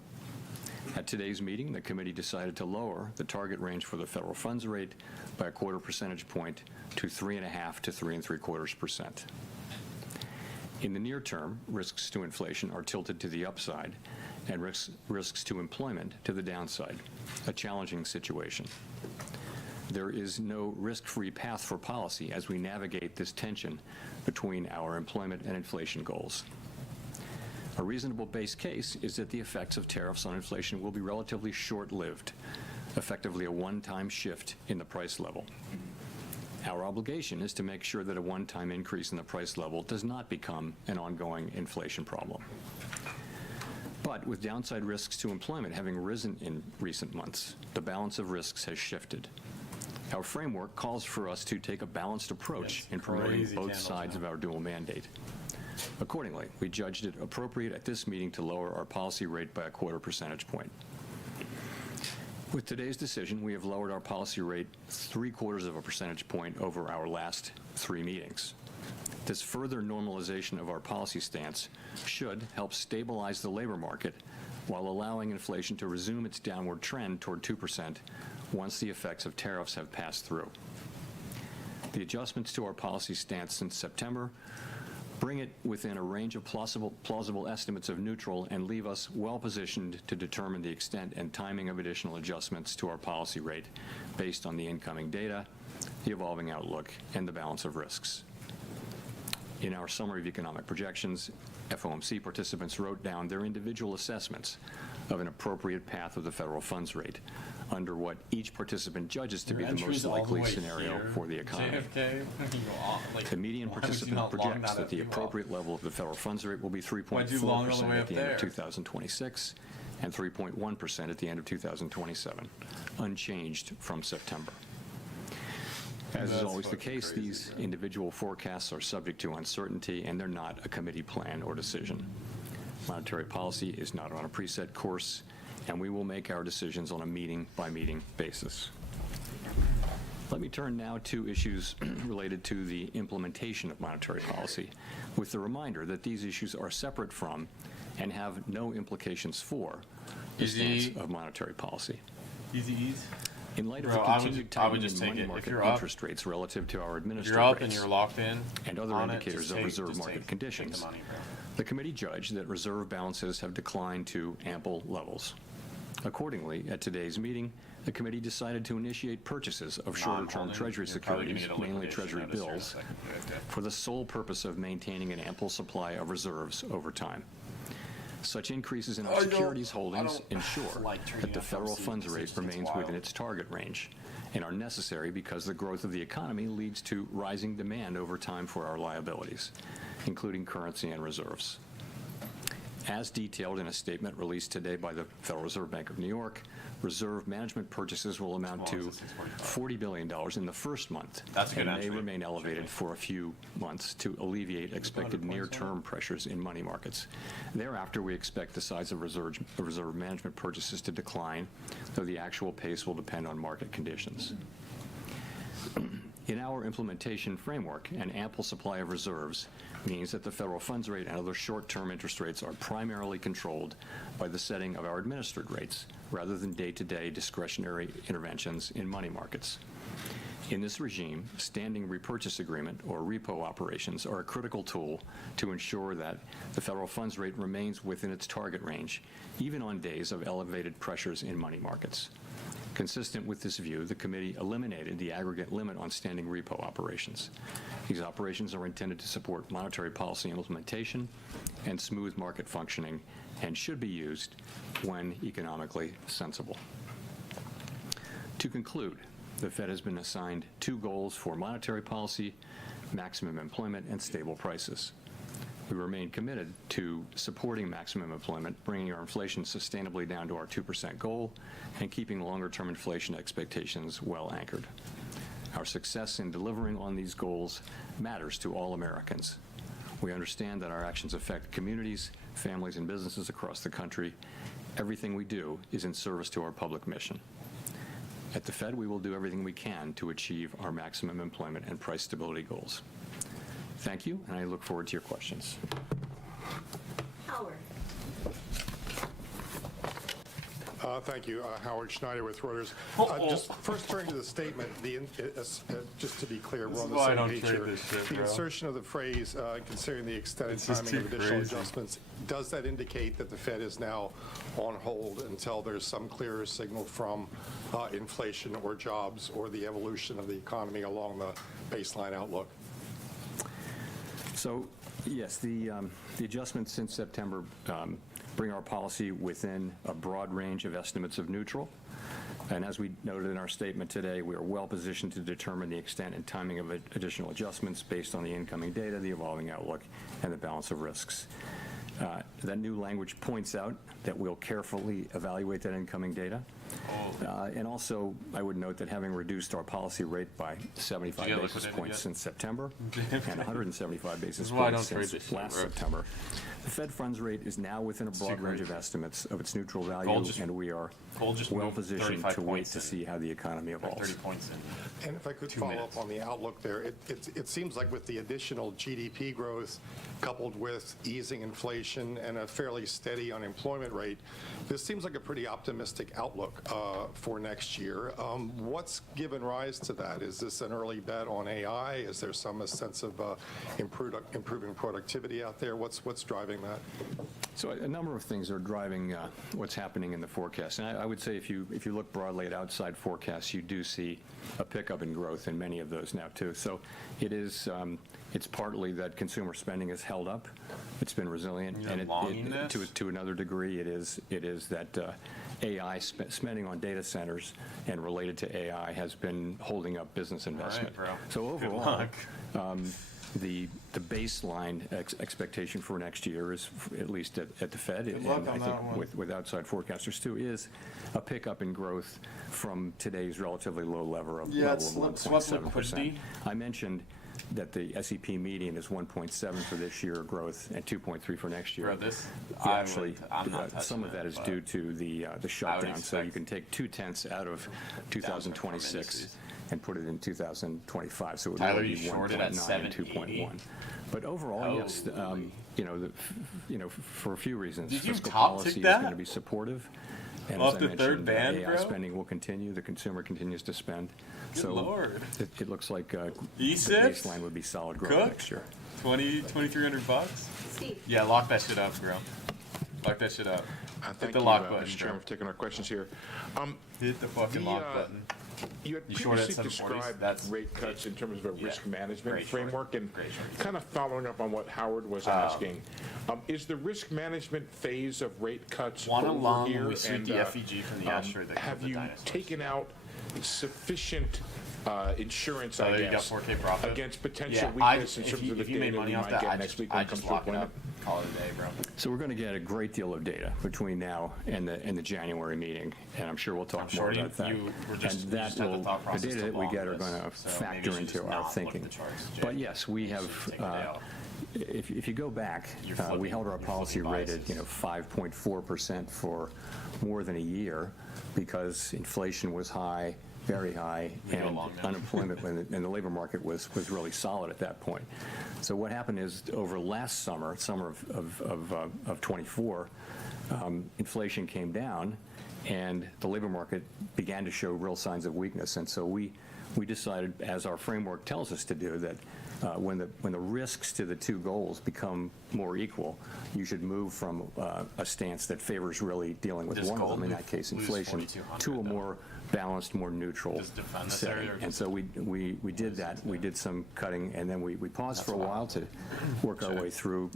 At today's meeting, the committee decided to lower the target range for the federal funds rate by a 1/4 percentage point to 3.5 to 3.75%. In the near term, risks to inflation are tilted to the upside and risks to employment to the downside, a challenging situation. There is no risk-free path for policy as we navigate this tension between our employment and inflation goals. A reasonable base case is that the effects of tariffs on inflation will be relatively short-lived, effectively a one-time shift in the price level. Our obligation is to make sure that a one-time increase in the price level does not become an ongoing inflation problem. But with downside risks to employment having risen in recent months, the balance of risks has shifted. Our framework calls for us to take a balanced approach in promoting both sides of our dual mandate. Accordingly, we judged it appropriate at this meeting to lower our policy rate by a 1/4 percentage point. With today's decision, we have lowered our policy rate 3/4 of a percentage point over our last 3 meetings. This further normalization of our policy stance should help stabilize the labor market while allowing inflation to resume its downward trend toward 2% once the effects of tariffs have passed through. The adjustments to our policy stance since September bring it within a range of plausible estimates of neutral and leave us well positioned to determine the extent and timing of additional adjustments to our policy rate based on the incoming data, the evolving outlook, and the balance of risks. In our summary of economic projections, FOMC participants wrote down their individual assessments of an appropriate path of the federal funds rate under what each participant judges to be the most likely scenario for the economy. The median participant projects that the appropriate level of the federal funds rate will be 3.4% at the end of 2026 and 3.1% at the end of 2027, unchanged from September. As is always the case, these individual forecasts are subject to uncertainty, and they're not a committee plan or decision. Monetary policy is not on a preset course, and we will make our decisions on a meeting-by-meeting basis. Let me turn now to issues related to the implementation of monetary policy, with the reminder that these issues are separate from and have no implications for the stance of monetary policy. Easy ease. In light of Bro, the I would continued just tightening in take money it. If market you're up, interest rates relative to our If administered you're up rates and you're locked in and other on it, indicators just of take- reserve just market take conditions, the money, bro. the committee judged that reserve balances have declined to ample levels. Accordingly, at today's meeting, the committee decided to initiate purchases of shorter-term Non-holding, Treasury you're probably gonna securities, get a mainly liquidation Treasury notice here in a bills, second. Okay. for the sole purpose of maintaining an ample supply of reserves over time. Such increases in our securities holdings ensure like trading that the federal FOMC funds because it rate just gets remains wild. within its target range and are necessary because the growth of the economy leads to rising demand over time for our liabilities, including currency and reserves. As detailed in a statement released today by the Federal Reserve Bank of New York, reserve management purchases will amount to $40 billion in the first month That's a good and may entry. remain elevated for a few months to alleviate expected near-term pressures in money markets. Thereafter, we expect the size of reserve management purchases to decline, though the actual pace will depend on market conditions. In our implementation framework, an ample supply of reserves means that the federal funds rate and other short-term interest rates are primarily controlled by the setting of our administered rates, rather than day-to-day discretionary interventions in money markets. In this regime, standing repurchase agreement, or repo operations, are a critical tool to ensure that the federal funds rate remains within its target range, even on days of elevated pressures in money markets. Consistent with this view, the committee eliminated the aggregate limit on standing repo operations. These operations are intended to support monetary policy implementation and smooth market functioning and should be used when economically sensible. To conclude, the Fed has been assigned two goals for monetary policy: maximum employment and stable prices. We remain committed to supporting maximum employment, bringing our inflation sustainably down to our 2% goal, and keeping longer-term inflation expectations well anchored. Our success in delivering on these goals matters to all Americans. We understand that our actions affect communities, families, and businesses across the country. Everything we do is in service to our public mission. At the Fed, we will do everything we can to achieve our maximum employment and price stability goals. Thank you, and I look forward to your questions. Howard. Thank you. Howard Schneider with Reuters. Just first turning to the statement, just to be clear, we're on the why I same don't page trade here. this shit, The bro. insertion of the phrase, considering the extended It's just timing of too additional crazy. adjustments, does that indicate that the Fed is now on hold until there's some clearer signal from inflation or jobs or the evolution of the economy along the baseline outlook? So, yes, the adjustments since September bring our policy within a broad range of estimates of neutral. And as we noted in our statement today, we are well positioned to determine the extent and timing of additional adjustments based on the incoming data, the evolving outlook, and the balance of risks. That new language points out that we'll carefully evaluate that incoming data. And also, I would note that having reduced our policy rate by 75 Did you get basis liquidated points yet? since September and 175 basis This is why I points don't trade since this shit, last bro. September, the Fed funds rate is now within a broad too range of crazy. estimates of its neutral value, Gold just- and we are Gold just well moved positioned 35 to wait points to in- see how the economy Like evolves. 30 points in. And if I could 2 follow minutes. up on the outlook there, it seems like with the additional GDP growth coupled with easing inflation and a fairly steady unemployment rate, this seems like a pretty optimistic outlook for next year. What's given rise to that? Is this an early bet on AI? Is there some sense of improving productivity out there? What's driving that? So a number of things are driving what's happening in the forecast. And I would say if you look broadly at outside forecasts, you do see a pickup in growth in many of those now, too. So it is, it's partly that consumer spending has held up. It's been resilient. You're And longing this? to another degree, it is that AI spending on data centers and related to AI has been holding up business investment. bro. So Good overall, luck. the baseline expectation for next year is, at least at the Fed, and luck I on think that one. with outside forecasters too, is a pickup in growth from today's relatively low level of Yeah, it's 1.7%. liquidity. I mentioned that the SEP median is 1.7 for this year growth and 2.3 for next year. Bro, this, Actually, I'm not touching some of that it, is but due to the shutdown, so you expect can take 0.2 out of from 2026 indices. and put it in 2025, so it would Tyler, really you be shorted 1.9 at and 780? 2.1. But overall, yes, Holy. for a few reasons. Did you Fiscal top policy tick is that? going to be supportive. And Off as I the third mentioned, band, AI bro? spending will continue. The consumer continues to spend. Good So Lord. it looks like the E6? baseline would be solid growth Cook? next year. 2,300 bucks? Steve. Yeah, lock that shit up, bro. Lock that shit up. Thank Hit the you, lock button, Mr. bro. Chairman, for taking our questions here. Hit the fucking The, lock button. You had You short at previously 740s? described That's rate cuts in terms of a yeah, risk management great short. framework, and Great short. kind of following up on what Howard was asking, is the risk management phase of rate cuts One over along here? when we sweep And, the FEG from the asteroid that have killed the you dinosaurs. taken out sufficient insurance, So I you got guess, 4K profit? against potential Yeah, weakness in terms of the if you made data money we off might that, get I next just, week when I it comes just to lock it appointment? up, call it a day, bro. So we're going to get a great deal of data between now and the January meeting, and I'm sure we'll I'm talk sure more you, about that. you were just, And you that just had the will, thought the process data to that we long get are this, going to so maybe factor you should into just our not look at thinking. the charts, Jay. But yes, we You should have. just take a day off. If you go back, You're we flipping- held our you're policy flipping rated, biases. 5.4% for more than a year because inflation was high, very high, We go and long now. unemployment and the labor market was really solid at that point. So what happened is over last summer of 24, inflation came down and the labor market began to show real signs of weakness. And so we decided, as our framework tells us to do, that when the risks to the two goals become more equal, you should move from a stance that favors really dealing with Does one of gold them, in that case lose inflation, 4,200 to a though? more balanced, more neutral Does it defend this setting. area, or And does so we did that. We did some cutting, and then we paused for a while to work our way through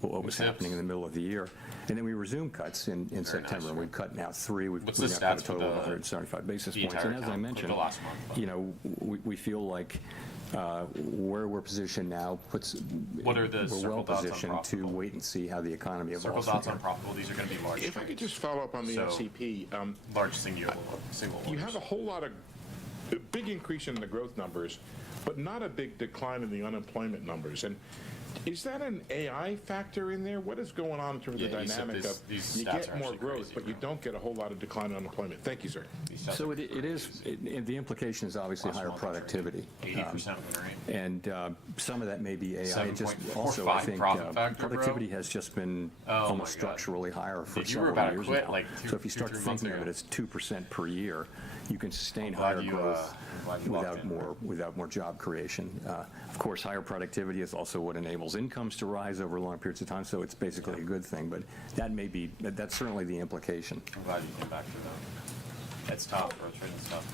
what was Tips. happening in the middle of the year. And then we resumed cuts in September. nice. And we've cut now 3. We've What's we've the now cut stats a for total of the- 175 basis the points. entire And as I account, mentioned, like the last month, we feel like where we're positioned now What are the we're circle well dots on positioned to profitable? wait and see how the economy Circle evolves. dots from on here. profitable, these are going to be large If I could trades. just follow up on the So- NCP, Large single you orders. have a whole lot of, a big increase in the growth numbers, but not a big decline in the unemployment numbers. And is that an AI factor in there? What is going on in terms of the Yeah, you said dynamic these- of these you stats get are more actually growth, crazy, but you bro. don't get a whole lot of decline in unemployment? Thank you, sir. These stats So are it is, the implication is obviously Last higher month, right? productivity. 80% win rate. And some of that may be AI. It just 7.45 also, I think, profit factor, bro. productivity has just been Oh my almost God. structurally higher for Dude, you were several about to years quit, now. like, So if you start 2-3 months thinking of ago. it as 2% per year, you can sustain I'm glad higher you, growth I'm glad you locked without in. more job creation. Of course, higher productivity is also what enables incomes to rise over long periods of time. So it's basically a good thing. But that's certainly the implication. I'm glad you came back to that. It's tough, bro. Trading's tough.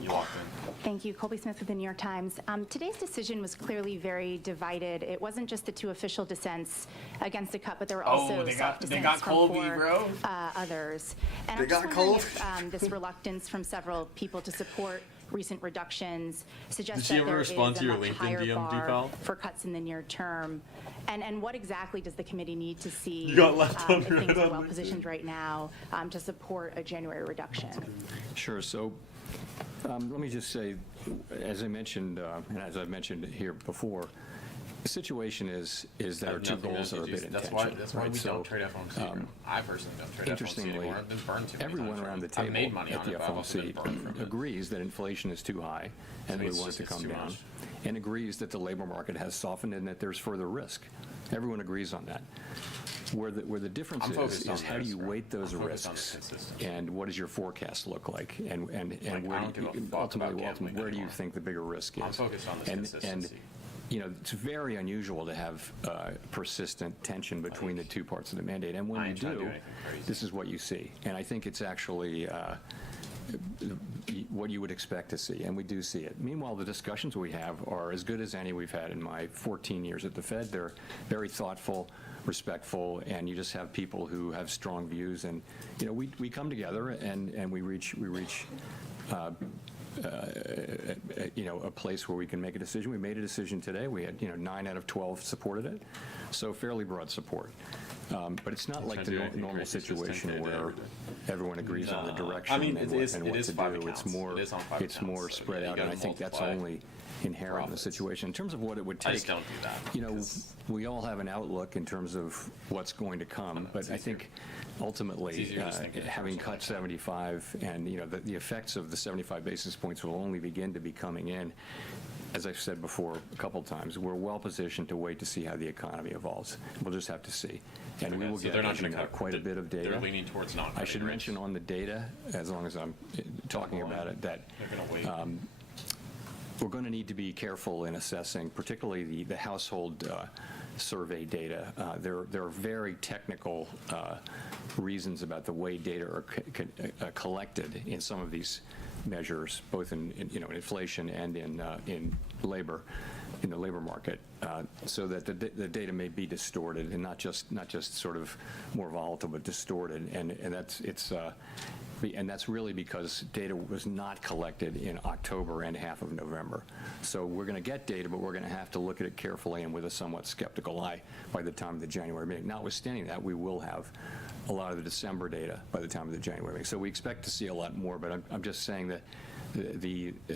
You locked in. Thank you. Colby Smith with the New York Times. Today's decision was clearly very divided. It wasn't just the 2 official dissents against the cut, but there were also they soft got dissents from Colby, 4 bro. others. And They I'm just got wondering Colby. if this reluctance from several people to support recent reductions suggests Did she that ever there is respond a to your much LinkedIn higher DM, bar Deepal? for cuts in the near term. And what exactly does the committee need to see You got left if unread things are on well LinkedIn. positioned right now to support a January reduction? Sure. So let me just say, as I mentioned, and as I've mentioned here before, the situation is that our 2 goals are a bit in That's tension. why right? we So, don't trade FOMC. bro. I personally don't trade FOMC interestingly, anymore. I've been burned too many everyone times, around the bro. I've table made money at on the it, but I've also been burned FOMC from it. agrees that inflation is too high and me we it's want it just- to it's come too down, much. and agrees that the labor market has softened and that there's further risk. Everyone agrees on that. Where the difference I'm is focused on how do this, you bro. weight those I'm focused on the risks, consistency. and what does your forecast look like, and I where don't do give a you, fuck ultimately, about gambling where do you anymore. think the bigger risk is? I'm focused on this And consistency. it's very unusual to have persistent tension between the 2 parts of the mandate. And I when you ain't trying to do, do anything crazy. this is what you see. And I think it's actually what you would expect to see, and we do see it. Meanwhile, the discussions we have are as good as any we've had in my 14 years at the Fed. They're very thoughtful, respectful, and you just have people who have strong views. And we come together and we reach a place where we can make a decision. We made a decision today. We had 9 out of 12 supported it, so fairly broad support. But it's not like trying the to do anything normal crazy, it's just 10K situation a day where every day. everyone agrees on the No. direction I mean, and it what, is- and it what is to 5 do. accounts. It's more It is on 5 it's more accounts, so spread you out, gotta and I think that's multiply only inherent in the profits. situation. In terms of what it would I just take, don't do that. 'cause we all have an outlook in terms of what's going to come, but it's I easier. think ultimately, It's easier just thinking having first, cut like that. 75 and, the effects of the 75 basis points will only begin to be coming in. as I've said before a couple times, we're well positioned to wait to see how the economy evolves. We'll just have to see. And we will So get, they're not as you going to know, cut quite a bit of data. They're leaning towards not cutting I should rates. mention on the data, as long as I'm talking about it, that They're going to wait. we're going to need to be careful in assessing, particularly the household survey data. There are very technical reasons about the way data are collected in some of these measures, both in inflation and in labor, in the labor market, so that the data may be distorted and not just sort of more volatile, but distorted, and that's really because data was not collected in October and half of November. So we're going to get data, but we're going to have to look at it carefully and with a somewhat skeptical eye by the time of the January meeting. Notwithstanding that, we will have a lot of the December data by the time of the January meeting. So we expect to see a lot more, but I'm just saying that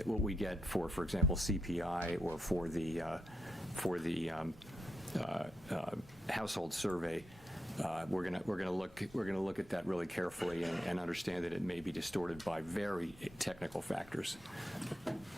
what we get for example, CPI or for the household survey, we're going to look at that really carefully and understand that it may be distorted by very technical factors.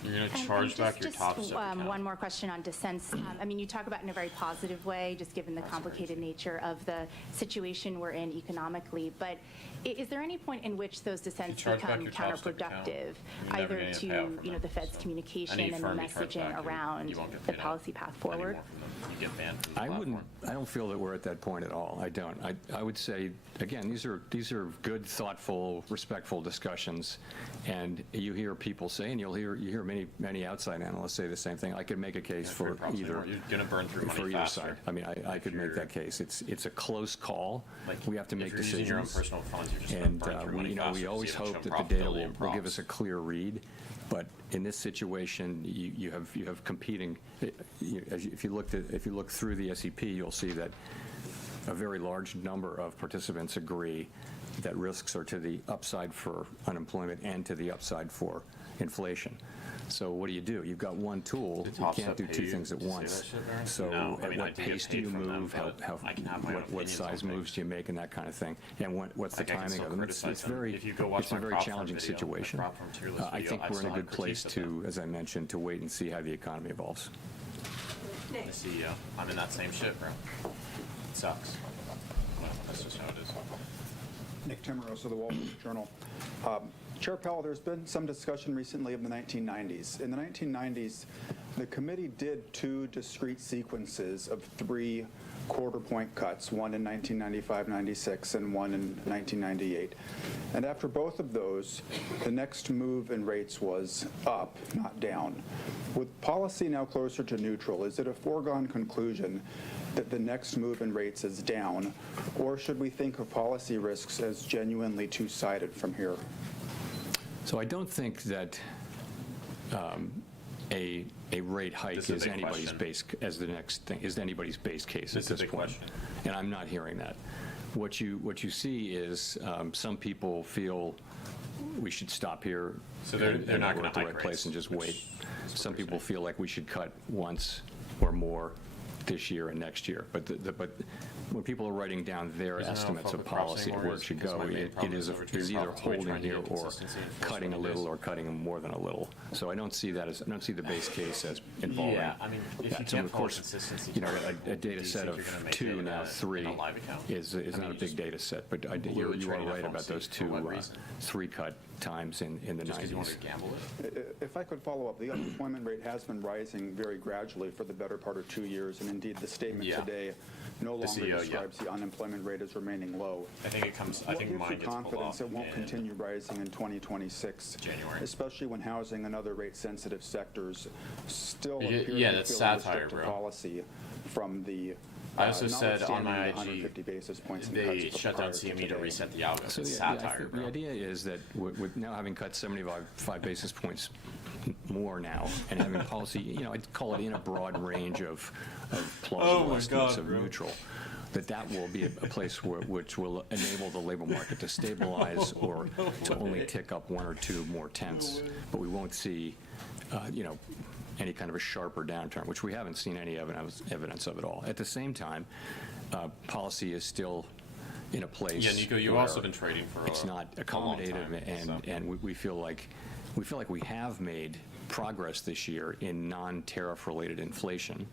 You're going to charge back your top zip account. One more question on dissents. I mean, you talk about it in a very positive way, just given the complicated nature of the situation we're in economically. But is there any point in which those dissents charge back become your top zip account, counterproductive, you're never either gonna to pay out from them. the Fed's So communication any and the firm you charge messaging back, around you won't get the paid out policy path forward? anymore from them. You get banned from the I platform. don't feel that we're at that point at all. I don't. I would say, again, these are good, thoughtful, respectful discussions, and you hear people say, and you hear many outside analysts say the same thing. I could make a case for either. You're going to burn through For money either faster. side. I mean, I could make you're- that case. It's a close call. Like, We have to make if you're using your own decisions. personal funds, you're just going And to burn through money we faster. always so you hope haven't that shown the data profitability and will give us a props. clear read. But in this situation, you have competing. If you look through the SEP, you'll see that a very large number of participants agree that risks are to the upside for unemployment and to the upside for inflation. So what do? You've got one tool. Did You Top can't Step do pay two you things at to say once. that shit, Baron? So No, I at mean, I what do get pace do paid you from them, move? but I can have my own What opinions size on moves things. do you make and that kind of thing? And what's the Like, I can timing still of them? criticize It's them. very, If you go watch it's a my very prop firm challenging video, my situation. prop firm tier list I video, think I we're in a still good have place critiques of them. to, as I mentioned, to wait and see how the economy evolves. The CEO. I'm in that same shit, bro. It sucks. Well, that's just how it is. Nick Timmeros of the Wall Street Journal. Chair Powell, there's been some discussion recently of the 1990s. In the 1990s, the committee did two discrete sequences of 3 quarter-point cuts, one in 1995-96 and one in 1998. And after both of those, the next move in rates was up, not down. With policy now closer to neutral, is it a foregone conclusion that the next move in rates is down, or should we think of policy risks as genuinely two-sided from here? So I don't think that a rate hike This is is a big anybody's question. is anybody's base case This is at a this big point. question. And I'm not hearing that. What you see is some people feel we should stop here. So they're and not we're gonna at the hike right place rates, and just which wait. is what Some we're people saying. feel like we should cut once or more this year and next year. But when people are writing down their Isn't that estimates what of props policy and anymore where it is? should Because go, my main it problem is is overturning either profits, we're trying holding to here get or consistency and enforcement cutting a of little this. or cutting more than a little. So I don't see the base case as involving. Yeah, I mean, if you that. So can't of follow course, consistency, you know, for a data do you set think of you're gonna make 2, it now in 3 a live account? is I mean, not a you big just data set, but blew you the are trade right FOMC about those for what 2 reason? 3-cut times in the Just because you want 90s. to gamble it? If I could follow up, the unemployment rate has been rising very gradually for the better part of 2 years, and indeed the statement Yeah. today no longer CEO, yeah. describes the unemployment rate as remaining low. I think it comes. I think What mine gives you gets pulled confidence off it won't in continue rising in 2026? January. Especially when housing and other rate-sensitive sectors still Yeah, appear to yeah, be that's feeling satire, restrictive bro. policy from the I also said on my notwithstanding the IG, 150 basis points in they cuts shut down prior to CME to today. reset the algo. So It's I satire, think bro. the idea is that with now having cut 75 basis points more now and having policy, I'd call it in a broad range of plausible estimates of neutral, that will be a place which will enable the labor market to stabilize or to only tick up 1 or 2 more tenths, but we won't see, any kind of a sharper downturn, which we haven't seen any evidence of at all. At the same time, policy is still in a place. Yeah, Nico, you've where also been trading for it's not a long accommodative, time, so. and we feel like we have made progress this year in non-tariff related inflation.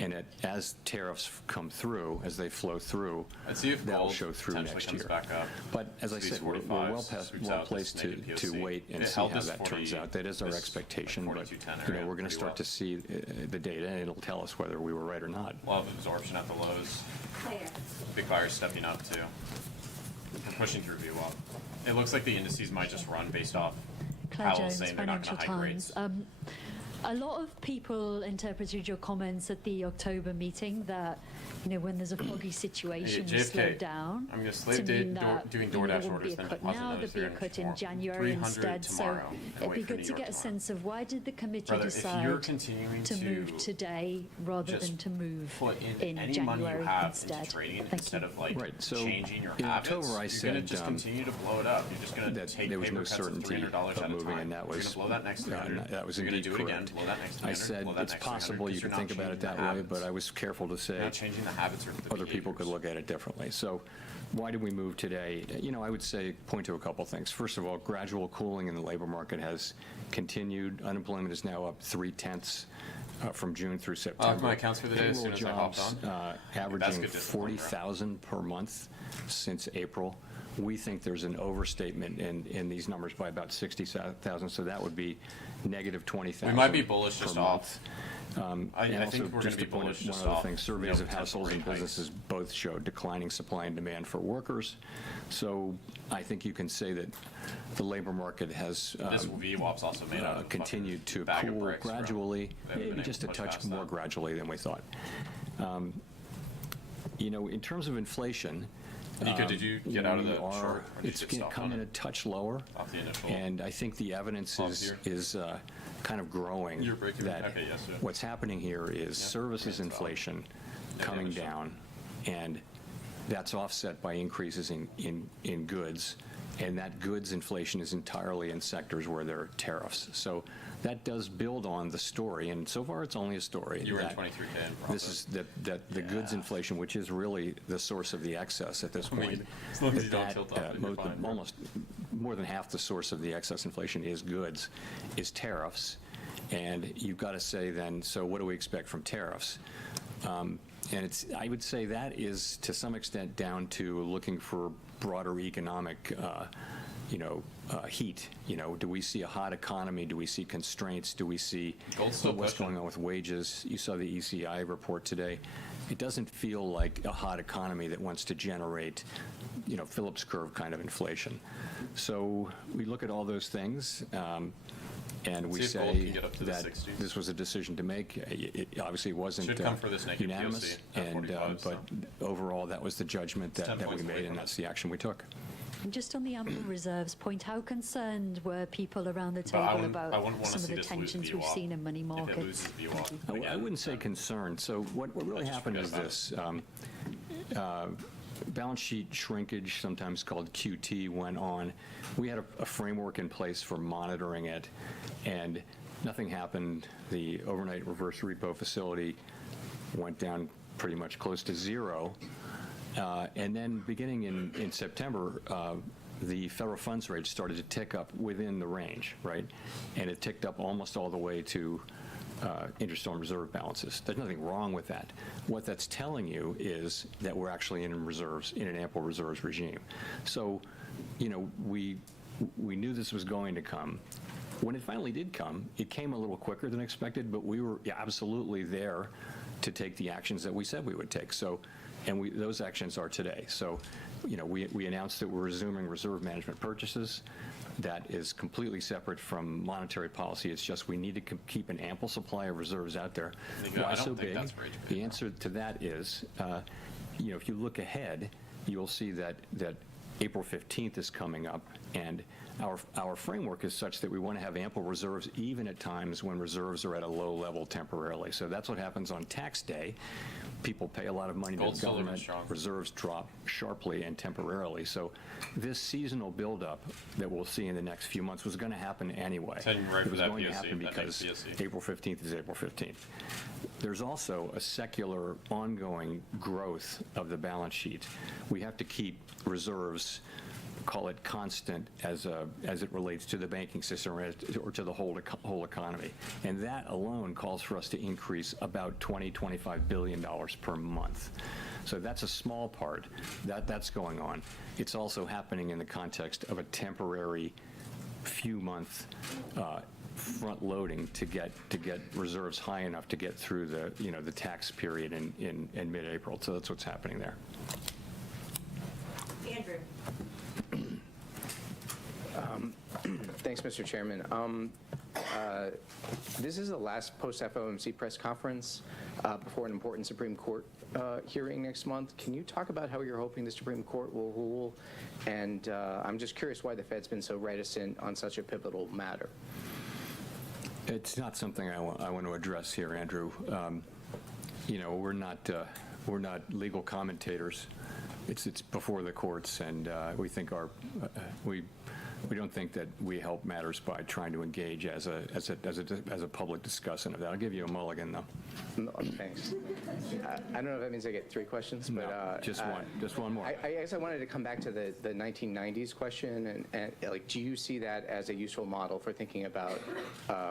And as tariffs come through, as they flow through, Let's see if that'll gold show through potentially next comes year. back up. But as I These said, we're 45s sweeps well out placed this to negative POC. wait and It see held how this that turns 40 out. That is our this expectation, but 42.10 we're area going to pretty start well. to see the data, and it'll tell us whether we were right or not. A lot of absorption at the lows. Claire. Big buyers stepping up too. We're pushing through VWAP. It looks like the indices might just run based off Claire Powell Jones, saying they're not Financial going to hike Times. rates. A lot of people interpreted your comments at the October meeting that, when there's a foggy situation, we JFK, slow doing I'm going to slave doing there DoorDash wouldn't orders, be a then cut deposit now, those there'd be a cut in January 300 instead. So tomorrow, and it'd wait be for good New to York get a tomorrow. sense of why did the committee Brother, if you're decide continuing to move today rather just than to move put in any January money you have instead? into trading Thank instead you. of like Right, so changing your in habits, October I you're going to said, just continue to blow it up. You're just going to that take there was paper no cuts of certainty $300 of at a moving, time. and that You're was going to blow that next 300. that was You're going indeed to do it again, correct. blow that next 300. I said blow that it's next possible 300, you 'cause could you're think not about it changing that the way, but habits. I was careful to You're say not changing the habits or the other people could behaviors. look at it differently. So why did we move today? I would say point to a couple things. First of all, gradual cooling in the labor market has continued. Unemployment is now up 0.3 from June through September. My accounts for the day as Payroll soon as I hopped jobs, on. averaging good discipline, bro. 40,000 per month since April. We think there's an overstatement in these numbers by about 60,000, so that would be negative 20,000. We might be bullish per just month. off. And I also, think we're going just to be point out bullish just one other off. thing, surveys of potential households and rate hikes. businesses both show declining supply and demand for workers. So I think you can say that the labor market has This VWAP's also made out of a continued fucking to bag of cool bricks, bro. gradually, They haven't been maybe able just to a push touch past more that. gradually than we thought. In terms of inflation, Nico, did you get out of the we are- short? Or did you It's get going to stopped come on in a it? touch lower. Off the initial. And I think the evidence Off is here? kind of growing You're breaking- that okay, yes, yeah. what's happening here is services Yeah, inflation Yeah, coming damage. down, and that's offset by increases in goods, and that goods inflation is entirely in sectors where there are tariffs. So that does build on the story, and so far it's only a story. You were in that 23K in profit. This is that the goods inflation, which is really the source of the excess at this I mean, point. as long as you don't that, tilt up, then you're fine, bro. almost more than half the source of the excess inflation is goods, is tariffs. And you've got to say then, so what do we expect from tariffs? And I would say that is to some extent down to looking for broader economic heat. Do we see a hot economy? Do we see constraints? Do we see Gold's still what's pushing. going on with wages? You saw the ECI report today. It doesn't feel like a hot economy that wants to generate, Phillips curve kind of inflation. So we look at all those things, and we See if gold say can get up to the that 60s. this was a decision to make. It obviously wasn't Should come for this naked unanimous, POC at and 45, but overall, that was the judgment It's 10 that we points away made, from and it. that's the action we took. And just on the ample reserves point, how concerned were people around the But table I wouldn't about want to some of see the this lose tensions we've VWAP. seen in money If it markets? loses VWAP, I again, wouldn't say concerned. So what really Just happened forget is about this. Balance sheet shrinkage, sometimes called QT, went on. We had a framework in place for monitoring it, and nothing happened. The overnight reverse repo facility went down pretty much close to zero. And then beginning in September, the federal funds rate started to tick up within the range, right? And it ticked up almost all the way to interest-on reserve balances. There's nothing wrong with that. What that's telling you is that we're actually in reserves, in an ample reserves regime. So, we knew this was going to come. When it finally did come, it came a little quicker than expected, but we were absolutely there to take the actions that we said we would take. So, and those actions are today. So, we announced that we're resuming reserve management purchases. That is completely separate from monetary policy. It's just we need to keep an ample supply of reserves out there. Nico, Why I don't so think big? that's rage bait, The bro. answer to that is, if you look ahead, you'll see that April 15th is coming up, and our framework is such that we want to have ample reserves even at times when reserves are at a low level temporarily. So that's what happens on tax day. People pay a lot of money to Gold's the still looking government, strong. reserves drop sharply and temporarily. So this seasonal buildup that we'll see in the next few months was going to happen anyway. It's heading right It for was that going to POC, happen that because next POC. April 15th is April 15th. There's also a secular ongoing growth of the balance sheet. We have to keep reserves call it constant as it relates to the banking system or to the whole economy. And that alone calls for us to increase about $20–25 billion per month. So that's a small part. That's going on. It's also happening in the context of a temporary few-month front loading to get reserves high enough to get through the tax period in mid-April. So that's what's happening there. Andrew. Thanks, Mr. Chairman. This is the last post-FOMC press conference before an important Supreme Court hearing next month. Can you talk about how you're hoping the Supreme Court will rule? And I'm just curious why the Fed's been so reticent on such a pivotal matter. It's not something I want to address here, Andrew. We're not legal commentators. It's before the courts, and we don't think that we help matters by trying to engage as a public discussion of that. I'll give you a mulligan, though. No, thanks. I don't know if that means I get 3 questions, but no, just one more. I guess I wanted to come back to the 1990s question, and like, do you see that as a useful model for thinking about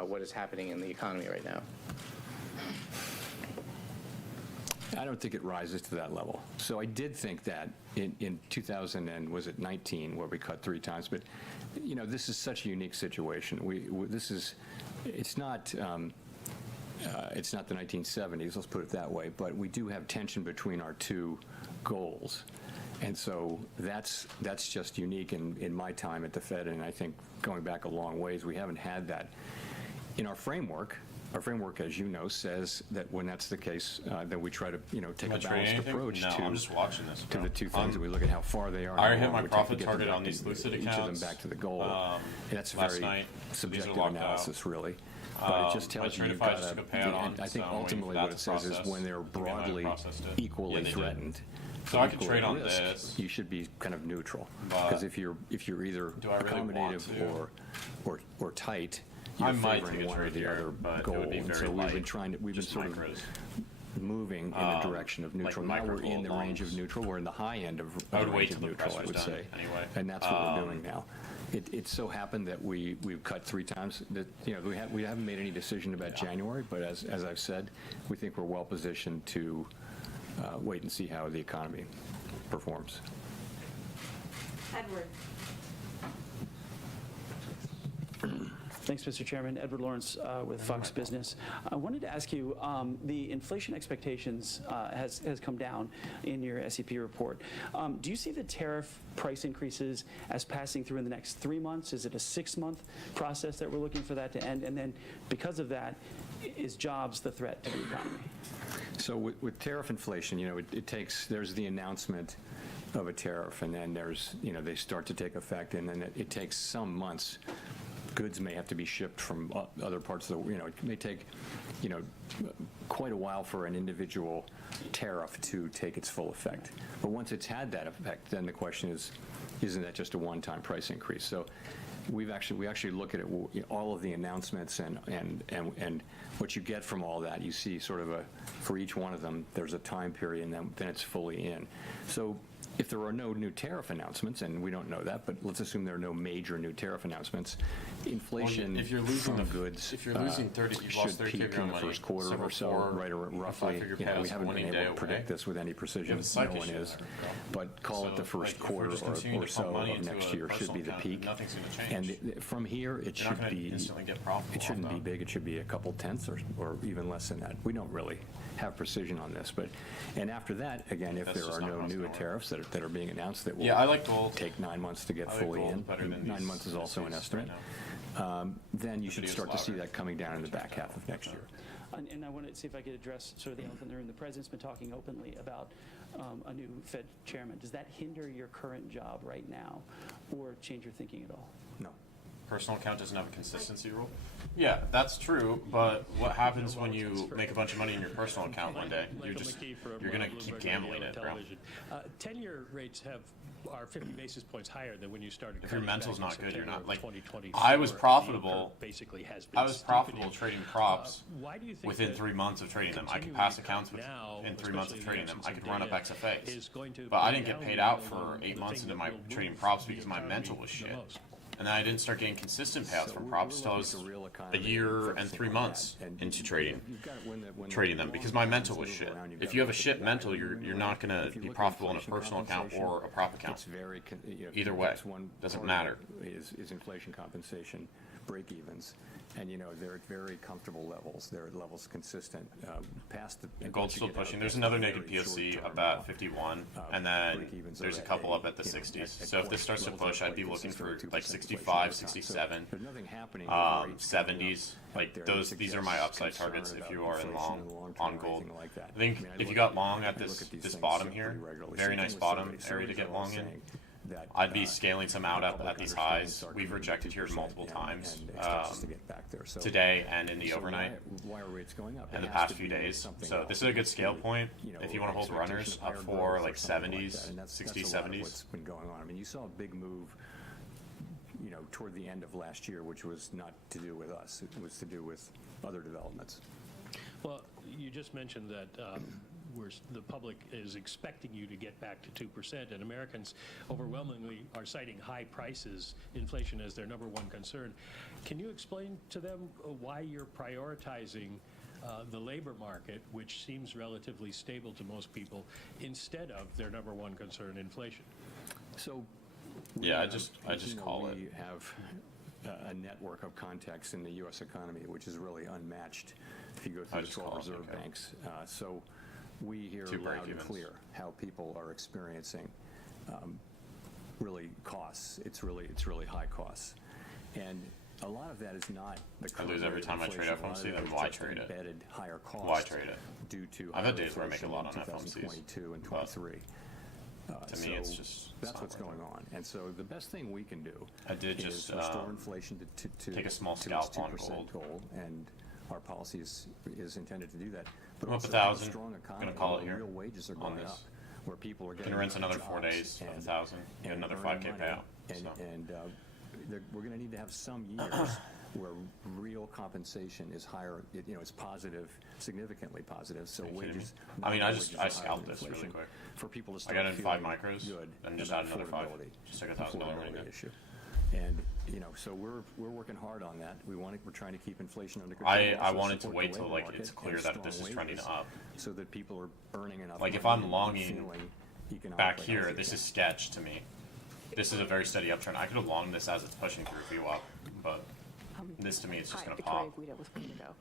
what is happening in the economy right now? I don't think it rises to that level. So I did think that in 2019, where we cut 3 times, but this is such a unique situation. It's not the 1970s, let's put it that way, but we do have tension between our 2 goals. And so that's just unique in my time at the Fed, and I think going back a long ways, we haven't had that. In our framework, as you know, says that when that's the case, that we try to, take a balanced approach I'm just watching this, to the 2 things, and we look at how far they are. I already hit my we take profit to get target them on these Lucid each accounts. of them back to the goal. And that's a last very night. subjective These are locked analysis, out. really. But it just my tells you trade you've if I got just took a payout on, I think so I'm waiting ultimately for that what to it says is process. when they're Again, I broadly processed it. equally Yeah, they did. threatened, So I can equal trade on risk, this. you should be kind of neutral. But Because if you're either do I really want accommodative or tight, I you're might favoring take a one or trade the here, other but it goal. would be And very so we've light, been just sort of micros. moving in the direction of neutral. like Now we're in the micro range of longs. neutral. We're in the high end of I would the wait range till of the neutral, press I was would done say. anyway. And that's what we're doing now. It so happened that we've cut 3 times. That we haven't made any decision about January, but as I've said, we think we're well positioned to wait and see how the economy performs. Edward. Thanks, Mr. Chairman. Edward Lawrence with Fox Business. I wanted to ask you, the inflation expectations has come down in your SEP report. Do you see the tariff price increases as passing through in the next 3 months? Is it a 6-month process that we're looking for that to end? And then because of that, is jobs the threat to the economy? So with tariff inflation, there's the announcement of a tariff, and then they start to take effect, and then it takes some months. Goods may have to be shipped from other parts of it may take, quite a while for an individual tariff to take its full effect. But once it's had that effect, then the question is, isn't that just a one-time price increase? So we actually look at it, all of the announcements and what you get from all that. You see sort of for each one of them, there's a time period, and then it's fully in. So if there are no new tariff announcements, and we don't know that, but let's assume there are no major new tariff announcements, inflation if you're losing from goods if you're losing 30, you've lost should 30K peak of your in the money. first quarter Several or so, four- right, or roughly. five-figure We payouts haven't been winning able day to predict away. this with any precision. You have a psych No one issue is. there, But call it the So, first if we're quarter just continuing or to pump so money of into next a year should personal be the account, peak. nothing's gonna change. And from here, it You're not should gonna be. instantly get profitable It shouldn't off be that. big. It should be a couple tenths or even less than that. We don't really have precision on this, and after that, again, if That's there just are not no how it's new gonna work. tariffs that are being announced that will Yeah, I like gold. take 9 months to get I like fully gold in. better than 9 these months is also an indices right estimate. now. Then you The should video's start to see louder. that coming down in the back half of next year. And I wanted to see if I could address sort of the elephant in the room. The president's been talking openly about a new Fed chairman. Does that hinder your current job right now or change your thinking at all? No. personal account doesn't have a consistency rule. Yeah, that's true, but what happens when you make a bunch of money in your personal account one day? You're gonna keep gambling it, bro. 10-year rates are 50 basis points higher than when you started. If your mental's not good, you're not like. 2020. I was profitable. Basically has been I was profitable trading props why do you think within that 3 months of trading them. I could continuing pass to accounts cut now, in 3 months of especially trading the them. absence I of could run up data, XFAs. is going to But I bring didn't get down paid the out yield for on 8 the months thing into that my will trading move props the because my economy mental was the shit. most. And then I didn't start getting consistent payouts from props till I was looking at the real a economy year and focusing 3 on months that. And into trading. you've got when the Trading them because my long mental terms was move shit. around, you've If got you have a to look shit at mental, that you're moving not around. gonna If you be look at profitable in a inflation personal account compensation, or a prop account. it's very Either way, that's one doesn't part matter. of it is inflation compensation break-evens, and they're at very comfortable levels. They're at levels consistent past the. The gold's still pushing. There's another naked POC about 51, and then there's a couple up at the 60s. So if this starts to push, I'd be looking for like 65, 67, There's nothing happening. 70s. Like these are my upside targets if you are in long on gold. I think if you got long at this bottom here, very nice bottom area to get long in. I'd be scaling some out up at these highs. We've rejected here multiple times today and in the overnight and the past few days. So this is a good scale point if you want to hold runners up for like 70s, 60s, 70s. What's been going on? I mean, you saw a big move, toward the end of last year, which was not to do with us. It was to do with other developments. Well, you just mentioned that the public is expecting you to get back to 2%, and Americans overwhelmingly are citing high prices, inflation as their number one concern. Can you explain to them why you're prioritizing the labor market, which seems relatively stable to most people, instead of their number one concern, inflation? So, yeah, I just call it. We have a network of contacts in the U.S. economy, which is really unmatched if you go through the 12 reserve banks. So we hear loud and clear how people are experiencing really costs. It's really high costs, and a lot of that is not the I lose every time I trade FOMC, then why trade it? Embedded higher costs. Why trade it? Due to I've had days where I make a lot on FOMCs. 2022 and 23. To me, it's just that's what's going on, and so the best thing we can do. I did just restore inflation to take a small to scalp its on 2% gold. goal, and our policy is intended to do that. But I'm up also 1,000. a strong economy, Gonna call it where here real wages are on going this. up, where people are getting Gonna rinse another 4 jobs days of and- 1,000, get and another earning 5K money. payout. And, So. and we're going to need to have some years where real compensation is higher. It's positive, significantly positive. So Are you kidding wages. me? I mean, I wages are higher scalped than this really inflation. quick. For people to I start got in 5 feeling micros good and just about add another 5. affordability. Just took $1,000 right now. Issue. And so we're working hard on that. We're trying to keep inflation under control. I also wanted to support wait the till labor like it's market clear and that strong this is trending wages up. so that people are earning enough. Like if money I'm and longing feeling economically back here, healthy this again. is sketch to me. This is a very steady uptrend. I could have longed this as it's pushing through VWAP, but this to me is just going to pop. Victoria Guida with Politico.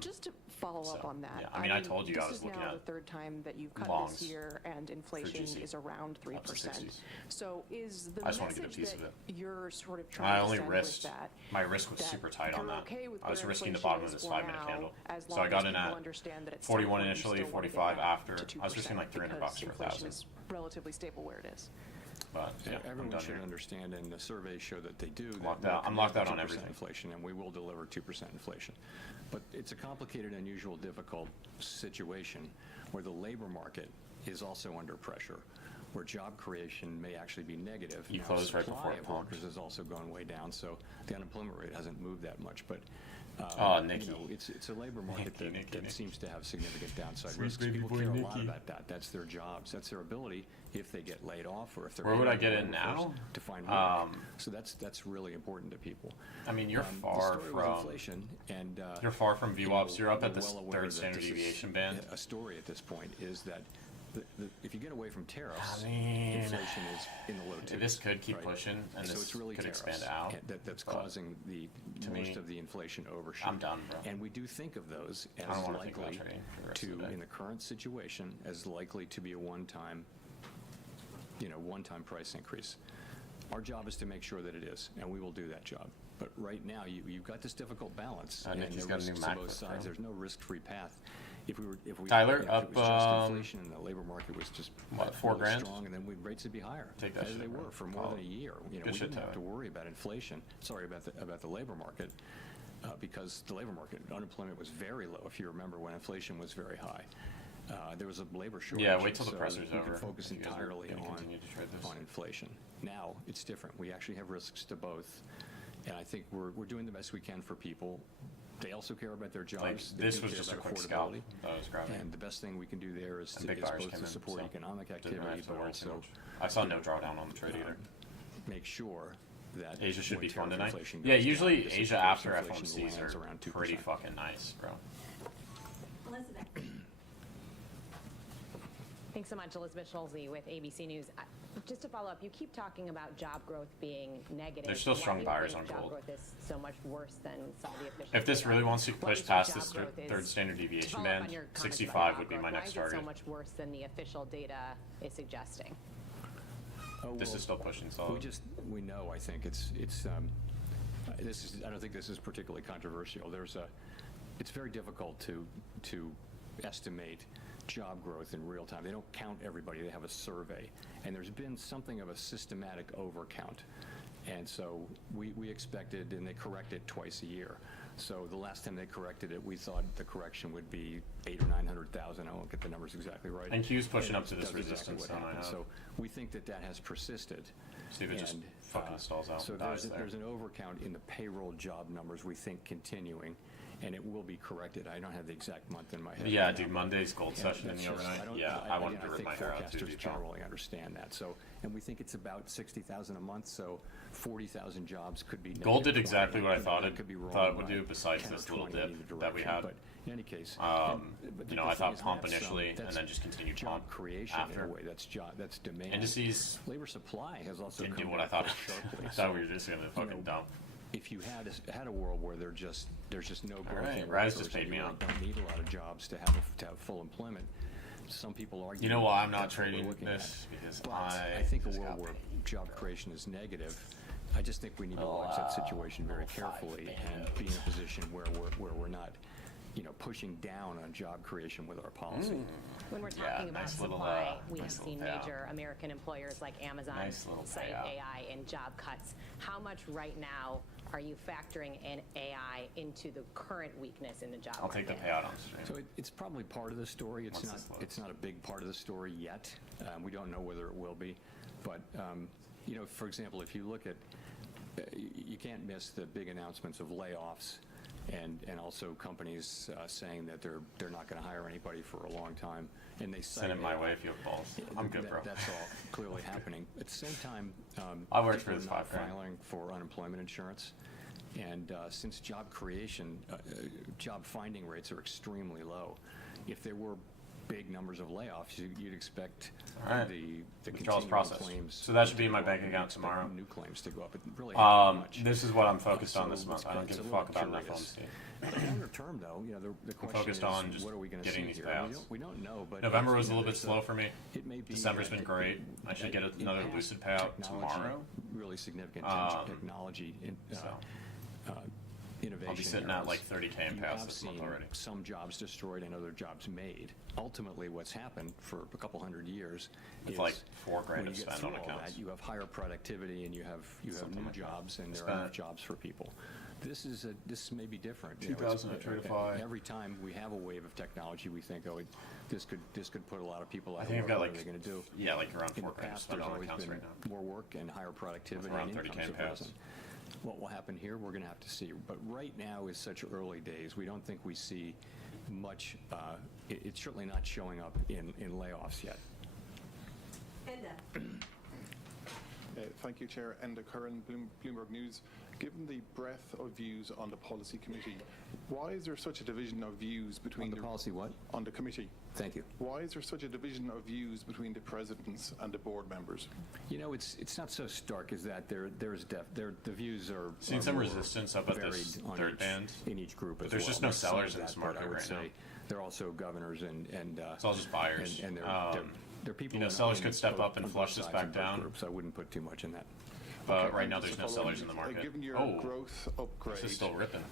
Just to follow up so, on that. yeah, I mean, I told you I was looking This is now at the third time that you've cut longs this year, and inflation GC, is around up to 3%. 60s. So is the I just want to get a message piece of that it. you're sort of I trying to only send risked, with that, my risk was that super tight on you're that. okay with I was where risking the inflation bottom of is this for 5-minute now, candle. as So long I got as in people at understand that it's 41 still initially, want to get 45 back after. to I was risking 2% like $300 because for inflation 1,000. is relatively stable where it is. But yeah, I'm Everyone done should here. understand, and the surveys show that they do. Locked that out. we're I'm locked out on committed to 2% everything. Inflation, and we will deliver 2% inflation. But it's a complicated, unusual, difficult situation where the labor market is also under pressure, where job creation may actually be negative. You Now, closed right supply before it of pumped. workers has also gone way down, so the unemployment rate hasn't moved that much. But Nikki. it's a labor market that seems to have significant downside Sweet risks. baby People boy care a lot Nikki. about that. That's their jobs. That's their ability if they get laid off or if they're Where would I able get to in now? to find work. So that's really important to people. I mean, you're The far story with from. inflation, and You're far from VWAPs. You're up at we're this well aware third that standard this is deviation band. A story at this point is that if you get away from tariffs, I mean, inflation is in the low twos. This could keep right? pushing, and so this it's really could tariffs expand out. That's but causing to most me, of the inflation overshoot. I'm done, bro. And we do think of those as I don't want to think about likely trading for the rest of the day. in the current situation, as likely to be a one-time price increase. Our job is to make sure that it is, and we will do that job. But right now, you've got this difficult balance, and Nikki's there got are a new risks to both MacBook, sides. bro. There's no risk-free path. if we Tyler, if it up, was just inflation and the labor market was just what, really $4,000? strong, and then rates would be higher Take that as shit, they bro. were for more Call than it. a year. You know, Good we shit, didn't have to Tyler. worry about inflation. Sorry about the labor market, because the labor market unemployment was very low. If you remember when inflation was very high, there was a labor shortage. Yeah, wait till the so presser's we over. could focus if you guys are entirely gonna on continue to trade this. inflation. Now it's different. We actually have risks to both, and I think we're doing the best we can for people. They also care about their jobs. Like, They this do was care just a about quick scalp affordability. that I was grabbing. And the best thing we can do there is And big buyers both came to in, support so economic didn't activity, have to but worry too also much. I saw no drawdown on the trade either. make sure that Asia should when be fun tariff tonight. inflation Yeah, goes usually down, this Asia is after inflation FOMCs lands are around 2%. pretty fucking nice, bro. Elizabeth. Thanks so much, Elizabeth Schulze with ABC News. Just to follow up, you keep talking about job growth being negative. There's still Why strong do you buyers think on job gold. growth is so much worse than some of the official If this data? really wants to Why push do you think past job this growth is- third standard to deviation follow up band, on your comments about 65 job would be growth, my next Why is target. it so much worse than the official data is suggesting? This is still pushing solid. We know, I think I don't think this is particularly controversial. It's very difficult to estimate job growth in real time. They don't count everybody, they have a survey. And there's been something of a systematic overcount. And so we expected, and they correct it twice a year. So the last time they corrected it, we thought the correction would be 800,000 or 900,000. I won't get the numbers exactly right. And Q's pushing up to it this does exactly resistance what zone I happened. have. So we think that has persisted. See if it just fucking stalls out So and dies there. there's an overcount in the payroll job numbers, we think, continuing, and it will be corrected. I don't have the exact month in my head. Yeah, right dude, now, Monday's gold and session in that's the just- overnight. don't- Yeah, I wanted again, to rip think my hair out too forecasters deep. generally understand that. So, and we think it's about 60,000 a month, so 40,000 jobs could be Gold did negative exactly 20. what I thought it could be wrong thought it would by do besides 10 or this little 20 in dip either that we direction. had. But in any case, But I the thought thing pump is initially and that's then just continued job pump creation after. in a way. That's demand. Indices Labor supply has also didn't come do what I down thought. quite sharply. I So, thought we were just gonna fucking dump. if you had a world where there's just no growth right, in Raz workers just paid and me you really out. don't need a lot of jobs to have full employment. Some people argue. You know why I'm not that's what we're trading looking this? at. Because But I I think a just world got where paid. job creation is negative. I just think we need to watch that situation very carefully and be in a position where we're not, pushing down on job creation with our policy. When we're Yeah, talking about nice little, supply, we have nice little seen payout. major American employers like Amazon Nice little cite payout. AI in job cuts. How much right now are you factoring in AI into the current weakness in the job I'll take the market? payout on stream. So it's probably part of the story. Once this loads. It's not a big part of the story yet. We don't know whether it will be. But, for example, if you look at, you can't miss the big announcements of layoffs and also companies saying that they're not going to hire anybody for a long time. And they Send it my AI. way if you have balls. I'm good, bro. That's all clearly happening. At the same time, I worked for people this are not $5,000. filing for unemployment insurance. And since job creation, job finding rates are extremely low, if there were big numbers of layoffs, you'd expect All right. the Withdrawals continuing processed. claims. So that should be in to my go bank up, and account you'd expect tomorrow. New claims to go up. It really hasn't much. This is what I'm focused on this So month. I don't it's give a little fuck about enough curious. FOMC. Longer term, though, the question focused is, on just what are we going to getting see these here? payouts. We don't know, but November was a little bit there's slow for me. It may be. December's been great. I should get another in lucid past payout technology, tomorrow. Really significant technology innovation. I'll be sitting areas. at like 30K in You payouts have this month seen already. some jobs destroyed and other jobs made. Ultimately, what's happened for a couple hundred years It's is like $4 grand when to you get spend through on all accounts. that, you have higher productivity and you have Something new like that. jobs and there Spent are enough jobs for people. This may be different. 2,000 at Tradify. Every time we have a wave of technology, we think, this could put a lot of people out I of think I've work. got What like, are they going to do? yeah, like around In 4 the grand to past, spend there's on always accounts been right now. more work and higher productivity Around and 30K incomes in have payouts. risen. What will happen here, we're going to have to see. But right now is such early days. We don't think we see much. It's certainly not showing up in layoffs yet. Enda. Thank you, Chair. Enda Curran, Bloomberg News. Given the breadth of views on the policy committee, why is there such a division of views between On the policy what? on the committee? Thank you. Why is there such a division of views between the presidents and the board members? It's not so stark as that. The views are. Seen are some more resistance up at this varied on third each- band. in each group as There's well. just no There's some sellers of in this that, but market I would right say now. they're also governors and It's all just buyers. And they're people. sellers in could step up and both flush this sides back of both down. Groups. I wouldn't put too much in that. But Okay, right and now just there's to no follow sellers up, in the market. Given your Oh, growth upgrade, this is still ripping.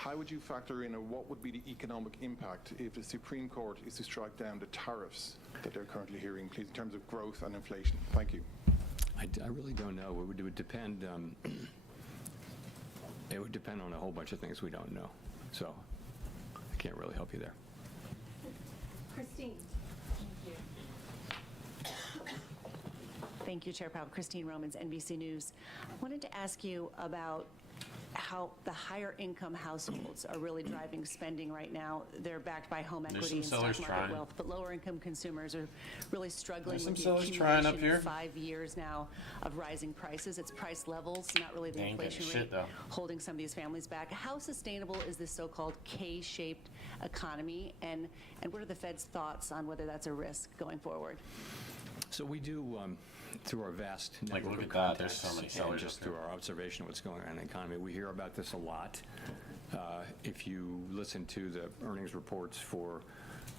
how would you factor in, or what would be the economic impact if the Supreme Court is to strike down the tariffs that they're currently hearing, please, in terms of growth and inflation? Thank you. I really don't know. It would depend. It would depend on a whole bunch of things we don't know. So I can't really help you there. Christine. Thank you, Chair Powell. Christine Romans, NBC News. I wanted to ask you about how the higher income households are really driving spending right now. They're backed by home equity and stock market wealth, but lower income consumers are really struggling with the accumulation of 5 years now of rising prices. It's price levels, not really the inflation rate, holding some of these families back. How sustainable is this so-called K-shaped economy, and what are the Fed's thoughts on whether that's a risk going forward? So we do, through our vast Like, network look of at that. contacts, There's so many and sellers just up through there. our observation of what's going on in the economy, we hear about this a lot. If you listen to the earnings reports for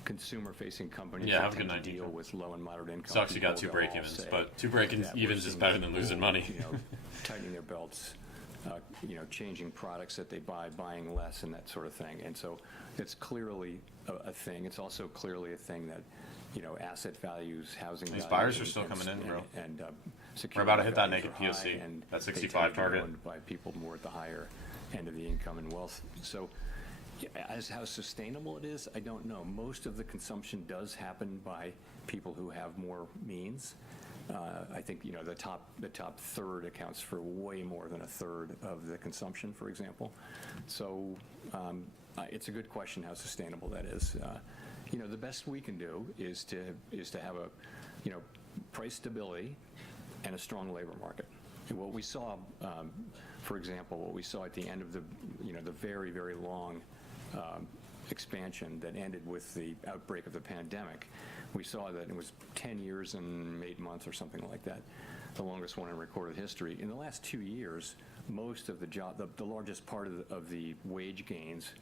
consumer-facing companies Yeah, that have a tend good to night, deal with low and moderate income Sucks you got people, 2 they'll all break-evens, say but 2 that break-evens we're is seeing better than losing money. Tightening their belts, changing products that they buy, buying less, and that sort of thing. And so it's clearly a thing. It's also clearly a thing that, asset values, housing These values, buyers are still coming in, bro. And We're about to hit that security naked values are POC, high, and that they 65 tend to be target. owned by people more at the higher end of the income and wealth. So as how sustainable it is, I don't know. Most of the consumption does happen by people who have more means. I think the top third accounts for way more than a third of the consumption, for example. So it's a good question how sustainable that is. The best we can do is to have a price stability and a strong labor market. And what we saw, for example, what we saw at the end of the very, very long expansion that ended with the outbreak of the pandemic, we saw that it was 10 years and 8 months or something like that, the longest one in recorded history. In the last 2 years, most of the largest part of the wage gains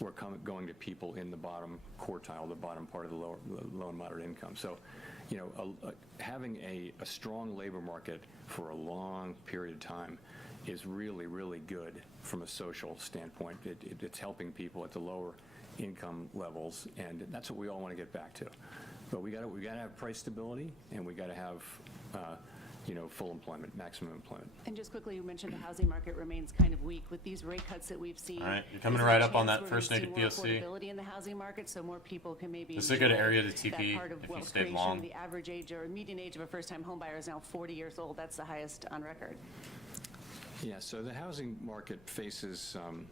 were going to people in the bottom quartile, the bottom part of the low and moderate income. So, having a strong labor market for a long period of time is really, really good from a social standpoint. It's helping people at the lower income levels, and that's what we all want to get back to. But we got to have price stability, and we got to have full employment, maximum employment. And just quickly, you mentioned the housing market remains kind of weak with these rate cuts that we've seen. All right, you're coming Is there right a up on chance that we're first gonna naked see more POC? affordability in the housing market, so more people can maybe This is a good enjoy area to TP that part of if you wealth stayed creation. long. The average age or median age of a first-time home buyer is now 40 years old. That's the highest on record. Yeah, so the housing market faces some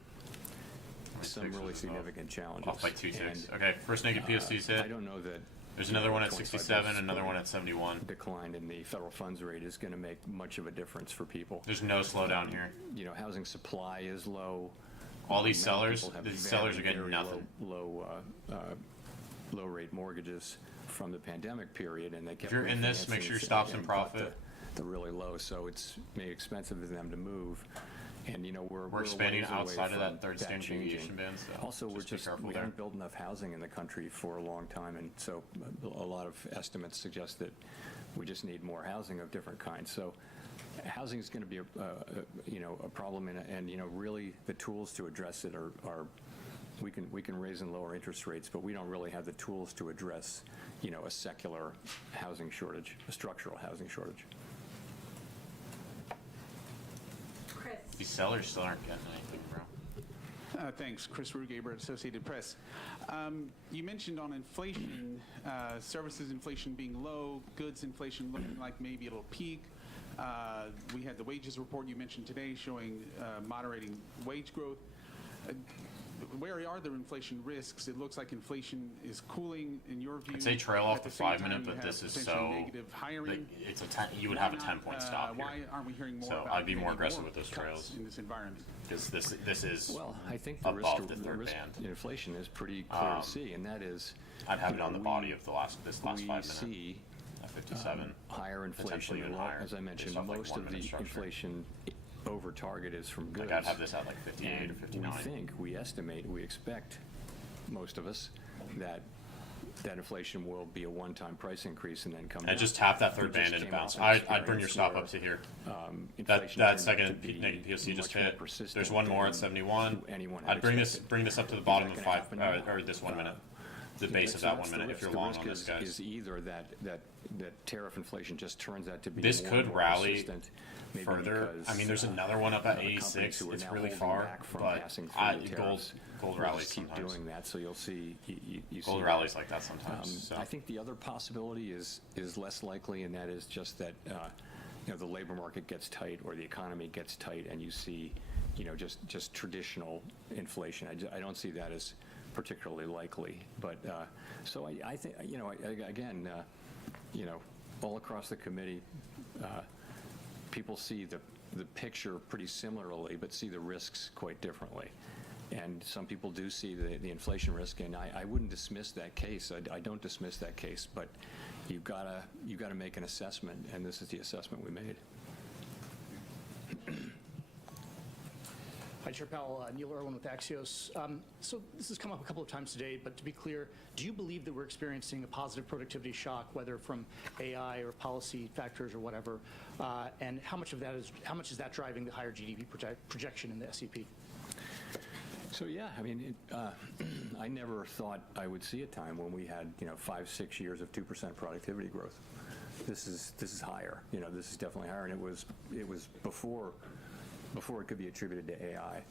really significant challenges. Off by 2 ticks. And, Okay, first naked POC's hit. I don't know that There's another one at 25 67, basis another point one at 71. Decline in the federal funds rate is going to make much of a difference for people. There's no slowdown here. Housing supply is low. All these Many sellers, people have these sellers are getting very nothing. Low rate mortgages from the pandemic period, and they kept. If you're in this, make sure your stops in profit. They're really low, so it's made expensive for them to move. And we're expanding ways away outside of from that third standard changing. deviation band. So Also, we there. haven't built enough housing in the country for a long time, and so a lot of estimates suggest that we just need more housing of different kinds. So housing is going to be a problem, and really the tools to address it are we can raise and lower interest rates, but we don't really have the tools to address a secular housing shortage, a structural housing shortage. These sellers still aren't getting anything, bro. Thanks. Chris Rugaber, Associated Press. You mentioned on inflation, services inflation being low, goods inflation looking like maybe it'll peak. We had the wages report you mentioned today showing moderating wage growth. Where are the inflation risks? It looks like inflation is cooling in your view. I'd say trail off At the same 5 time, minute, you but have this is potentially so. negative hiring. It's you would have a 10-point stop here. Why aren't we hearing more So about I'd be more maybe aggressive more with those cuts trails in this environment? Because this is well, I think the risk above the third band. Inflation is pretty clear to see, and that is. I'd have it on the body of this last 5 minutes. See at 57. Higher inflation, potentially even higher, as I mentioned, based off, like, most 1 of the minute structure. inflation over target is from goods. Like I'd have this at like 58 or 59. We estimate, we expect, most of us, that that inflation will be a one-time price increase and then come down. And just tap that We third just band and came bounce. off an I'd bring your experience stop where, up to here. inflation That turned out second to be negative POC just much more hit. persistent There's one more at than 71. anyone had I'd bring expected. this up to the Is bottom that of gonna 5 happen now? or this 1 minute. The Yeah, base of so that that's 1 the minute if risk. you're The long risk on this, guys. is either that tariff inflation just turns out to be This more could and more rally persistent, maybe further. because, I mean, there's another one up at the companies 86. who are It's now really holding far, back from but passing through the gold tariffs gold will rallies just keep sometimes. doing that. So you'll see you Gold see rallies that. like that sometimes. So. I think the other possibility is less likely, and that is just that the labor market gets tight or the economy gets tight, and you see just traditional inflation. I don't see that as particularly likely. But so I think again all across the committee, people see the picture pretty similarly, but see the risks quite differently. And some people do see the inflation risk, and I wouldn't dismiss that case. I don't dismiss that case, but you've got to make an assessment, and this is the assessment we made. Hi, Chair Powell. Neil Irwin with Axios. So this has come up a couple of times today, but to be clear, do you believe that we're experiencing a positive productivity shock, whether from AI or policy factors or whatever? And how much is that driving the higher GDP projection in the SEP? So yeah, I mean, I never thought I would see a time when we had 5-6 years of 2% productivity growth. This is higher. This is definitely higher, and it was before it could be attributed to AI.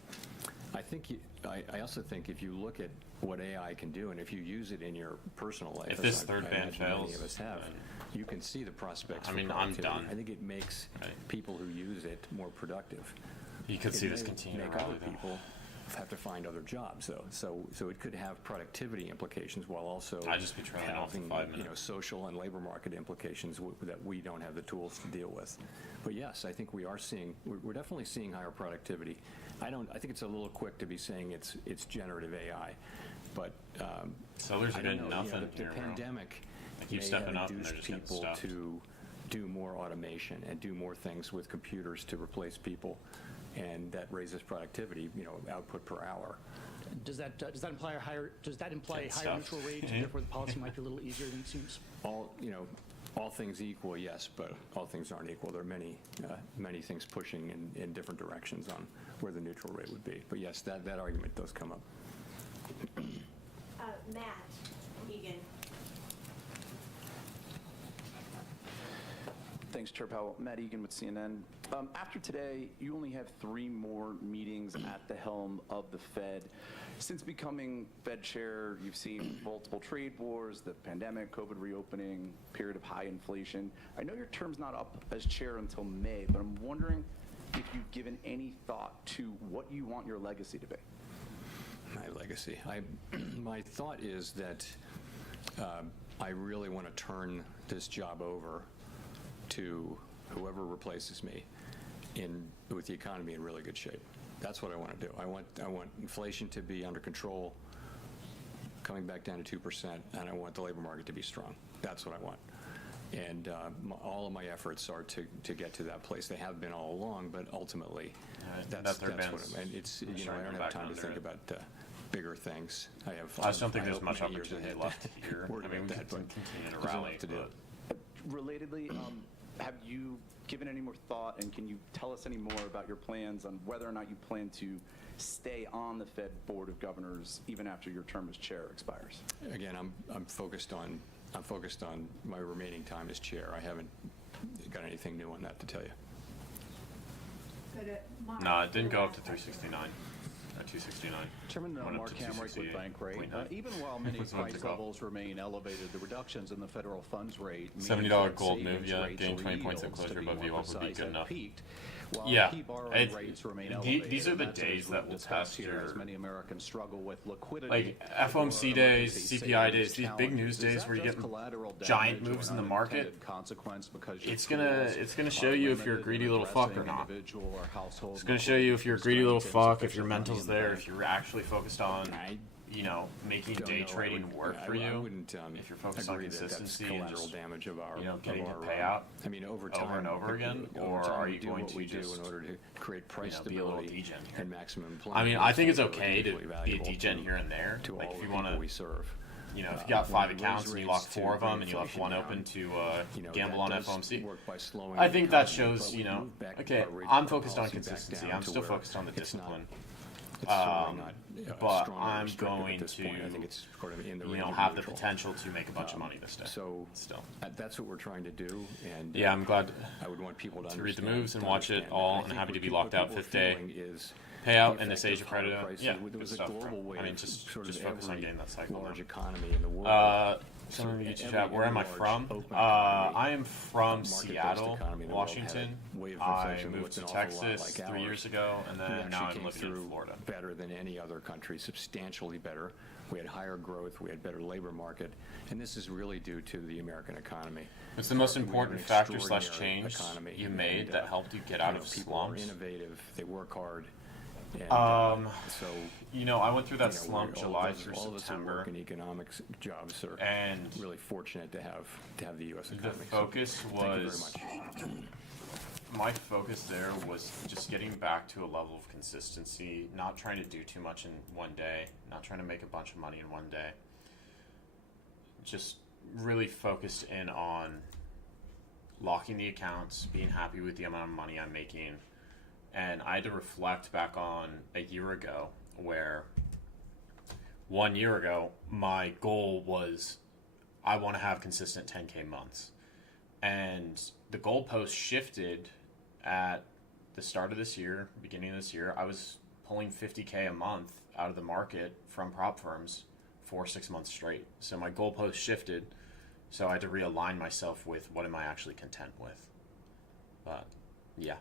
I also think if you look at what AI can do, and if you use it in your personal life, if this as third I band imagine many fails, of us have, you can see the prospects. I for mean, I'm productivity. done. I think it makes people who use it more productive. You could It see this may continue to make rally, other though. people have to find other jobs, though. So it could have productivity implications while also I'd just be trailing off the having 5 minutes. social and labor market implications that we don't have the tools to deal with. But yes, I think we're definitely seeing higher productivity. I think it's a little quick to be saying it's generative AI, but sellers are I don't getting know, nothing the here, bro. pandemic They keep may stepping have up and they're induced just getting people stuffed. to do more automation and do more things with computers to replace people, and that raises productivity, output per hour. Does that imply a higher stuff. neutral rate, and therefore the policy might be a little easier than it seems? All things equal, yes, but all things aren't equal. There are many things pushing in different directions on where the neutral rate would be. But yes, that argument does come up. Matt Egan. Thanks, Chair Powell. Matt Egan with CNN. After today, you only have 3 more meetings at the helm of the Fed. Since becoming Fed chair, you've seen multiple trade wars, the pandemic, COVID reopening, period of high inflation. I know your term's not up as chair until May, but I'm wondering if you've given any thought to what you want your legacy to be. My legacy. My thought is that I really want to turn this job over to whoever replaces me with the economy in really good shape. That's what I want to do. I want inflation to be under control, coming back down to 2%, and I want the labor market to be strong. That's what I want. And all of my efforts are to get to that place. They have been all along, but ultimately, that's what and it's I don't have time to think about bigger things. I just don't think there's much many years opportunity ahead left here. worry I mean, about we that, can but continue to there's rally. enough to do. Relatedly, have you given any more thought, and can you tell us any more about your plans on whether or not you plan to stay on the Fed Board of Governors even after your term as chair expires? Again, I'm focused on my remaining time as chair. I haven't got anything new on that to tell you. No, it didn't go up to 369. 269. Chairman Mark Hamrick with Bankrate. Even while many price levels remain elevated, the reductions in the federal funds rate mean $70 that gold savings move, yeah, rates gain or 20 points of yields, closure to be above more VWAP would be precise, good have enough. peaked, while Yeah, key borrowing rates remain elevated. these are the and that's days as that we've will discussed test here, your as many Americans struggle with liquidity. like FOMC days, CPI days, these big news days where you get giant moves in the market. It's gonna show you if you're a greedy little fuck or not. It's gonna show you if you're a greedy little fuck, if your mental's there, if you're actually focused on making day trading work for you. I wouldn't if you're focused on agree that that's consistency and collateral just damage of our getting of the our, payout. I mean, over time, and over again, over or time, are we you do going what to we do just in order to create price be a little stability degen here? and maximum employment? I mean, I think it's That's okay to equally be a valuable degen here and there. to Like all if the you want people we serve. you know, if you got 5 when we accounts raise and you lock rates to 4 of them bring and you left inflation one down, open to you know, gamble that on does FOMC, work by slowing I the think that economy, shows, but you we know, move back okay, our rate I'm of focused on policy back consistency. down I'm to still where focused on the it's not- discipline. it's certainly not, But strongly I'm restrictive at going this to, point. I think it's sort of in the you range know, of have the neutral. potential to make a bunch of money this day. So still, that's what we're trying to do. And yeah, I'm glad I would want people to read the understand- moves and watch it understand that. all, I and think happy what to be people- locked what out people are 5th day feeling is payout the in this effect Asia of higher predator. prices. Yeah, There good was a stuff, global bro. wave. I mean, just sort of focus on every getting that cycle. large economy in the world. Some of you Every chat, where am I large from? open economy, I am from market-based Seattle, economy in the world had a Washington. wave of I inflation that moved looked to an awful lot Texas like 3 years ours. ago, and We then actually now I'm came living in through Florida. better than any other country, substantially better. We had higher growth, we had better labor market, and this is really due to the American economy. What's the most We have an important factor / extraordinary change economy, you made and, that helped you get out you know, of people are slumps? innovative, they work hard. And, so you know, I went through that you know, slump all July of us- through all of us who September. work in economics jobs are And really fortunate to have the U.S. economy. The focus so, was, thank you very much. my focus there was just getting back to a level of consistency, not trying to do too much in one day, not trying to make a bunch of money in one day. Just really focused in on locking the accounts, being happy with the amount of money I'm making. And I had to reflect back on a year ago where 1 year ago, my goal was I want to have consistent 10K months. And the goalpost shifted at the start of this year, beginning of this year. I was pulling 50K a month out of the market from prop firms for 6 months straight. So my goalpost shifted. So I had to realign myself with what am I actually content with. But yeah.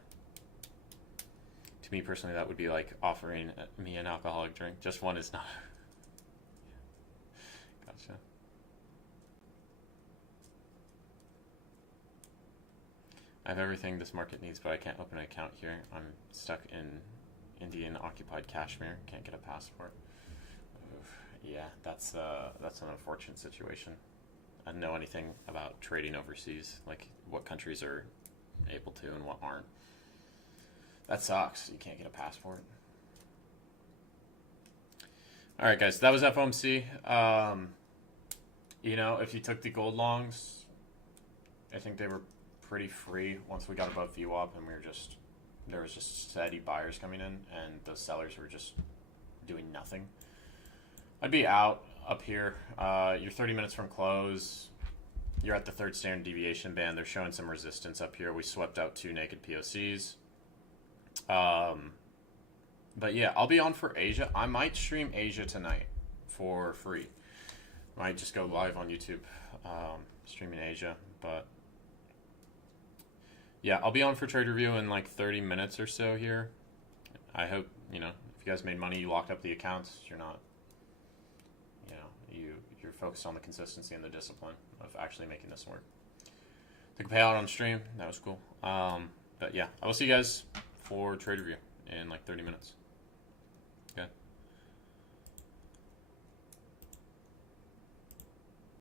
To me personally, that would be like offering me an alcoholic drink. Just one is not. Gotcha. I have everything this market needs, but I can't open an account here. I'm stuck in Indian occupied Kashmir. Can't get a passport. Oof. Yeah, that's an unfortunate situation. I don't know anything about trading overseas, like what countries are able to and what aren't. That sucks. You can't get a passport. All right, guys, that was FOMC. You know, if you took the gold longs, I think they were pretty free once we got above VWAP, and there was just steady buyers coming in, and those sellers were just doing nothing. I'd be out up here. You're 30 minutes from close. You're at the third standard deviation band. They're showing some resistance up here. We swept out 2 naked POCs. But yeah, I'll be on for Asia. I might stream Asia tonight for free. Might just go live on YouTube, streaming Asia. But yeah, I'll be on for trade review in like 30 minutes or so here. I hope, you know, if you guys made money, you locked up the accounts, you're not, you know, you're focused on the consistency and the discipline of actually making this work. Took a payout on stream. That was cool. But yeah, I will see you guys for trade review in like 30 minutes.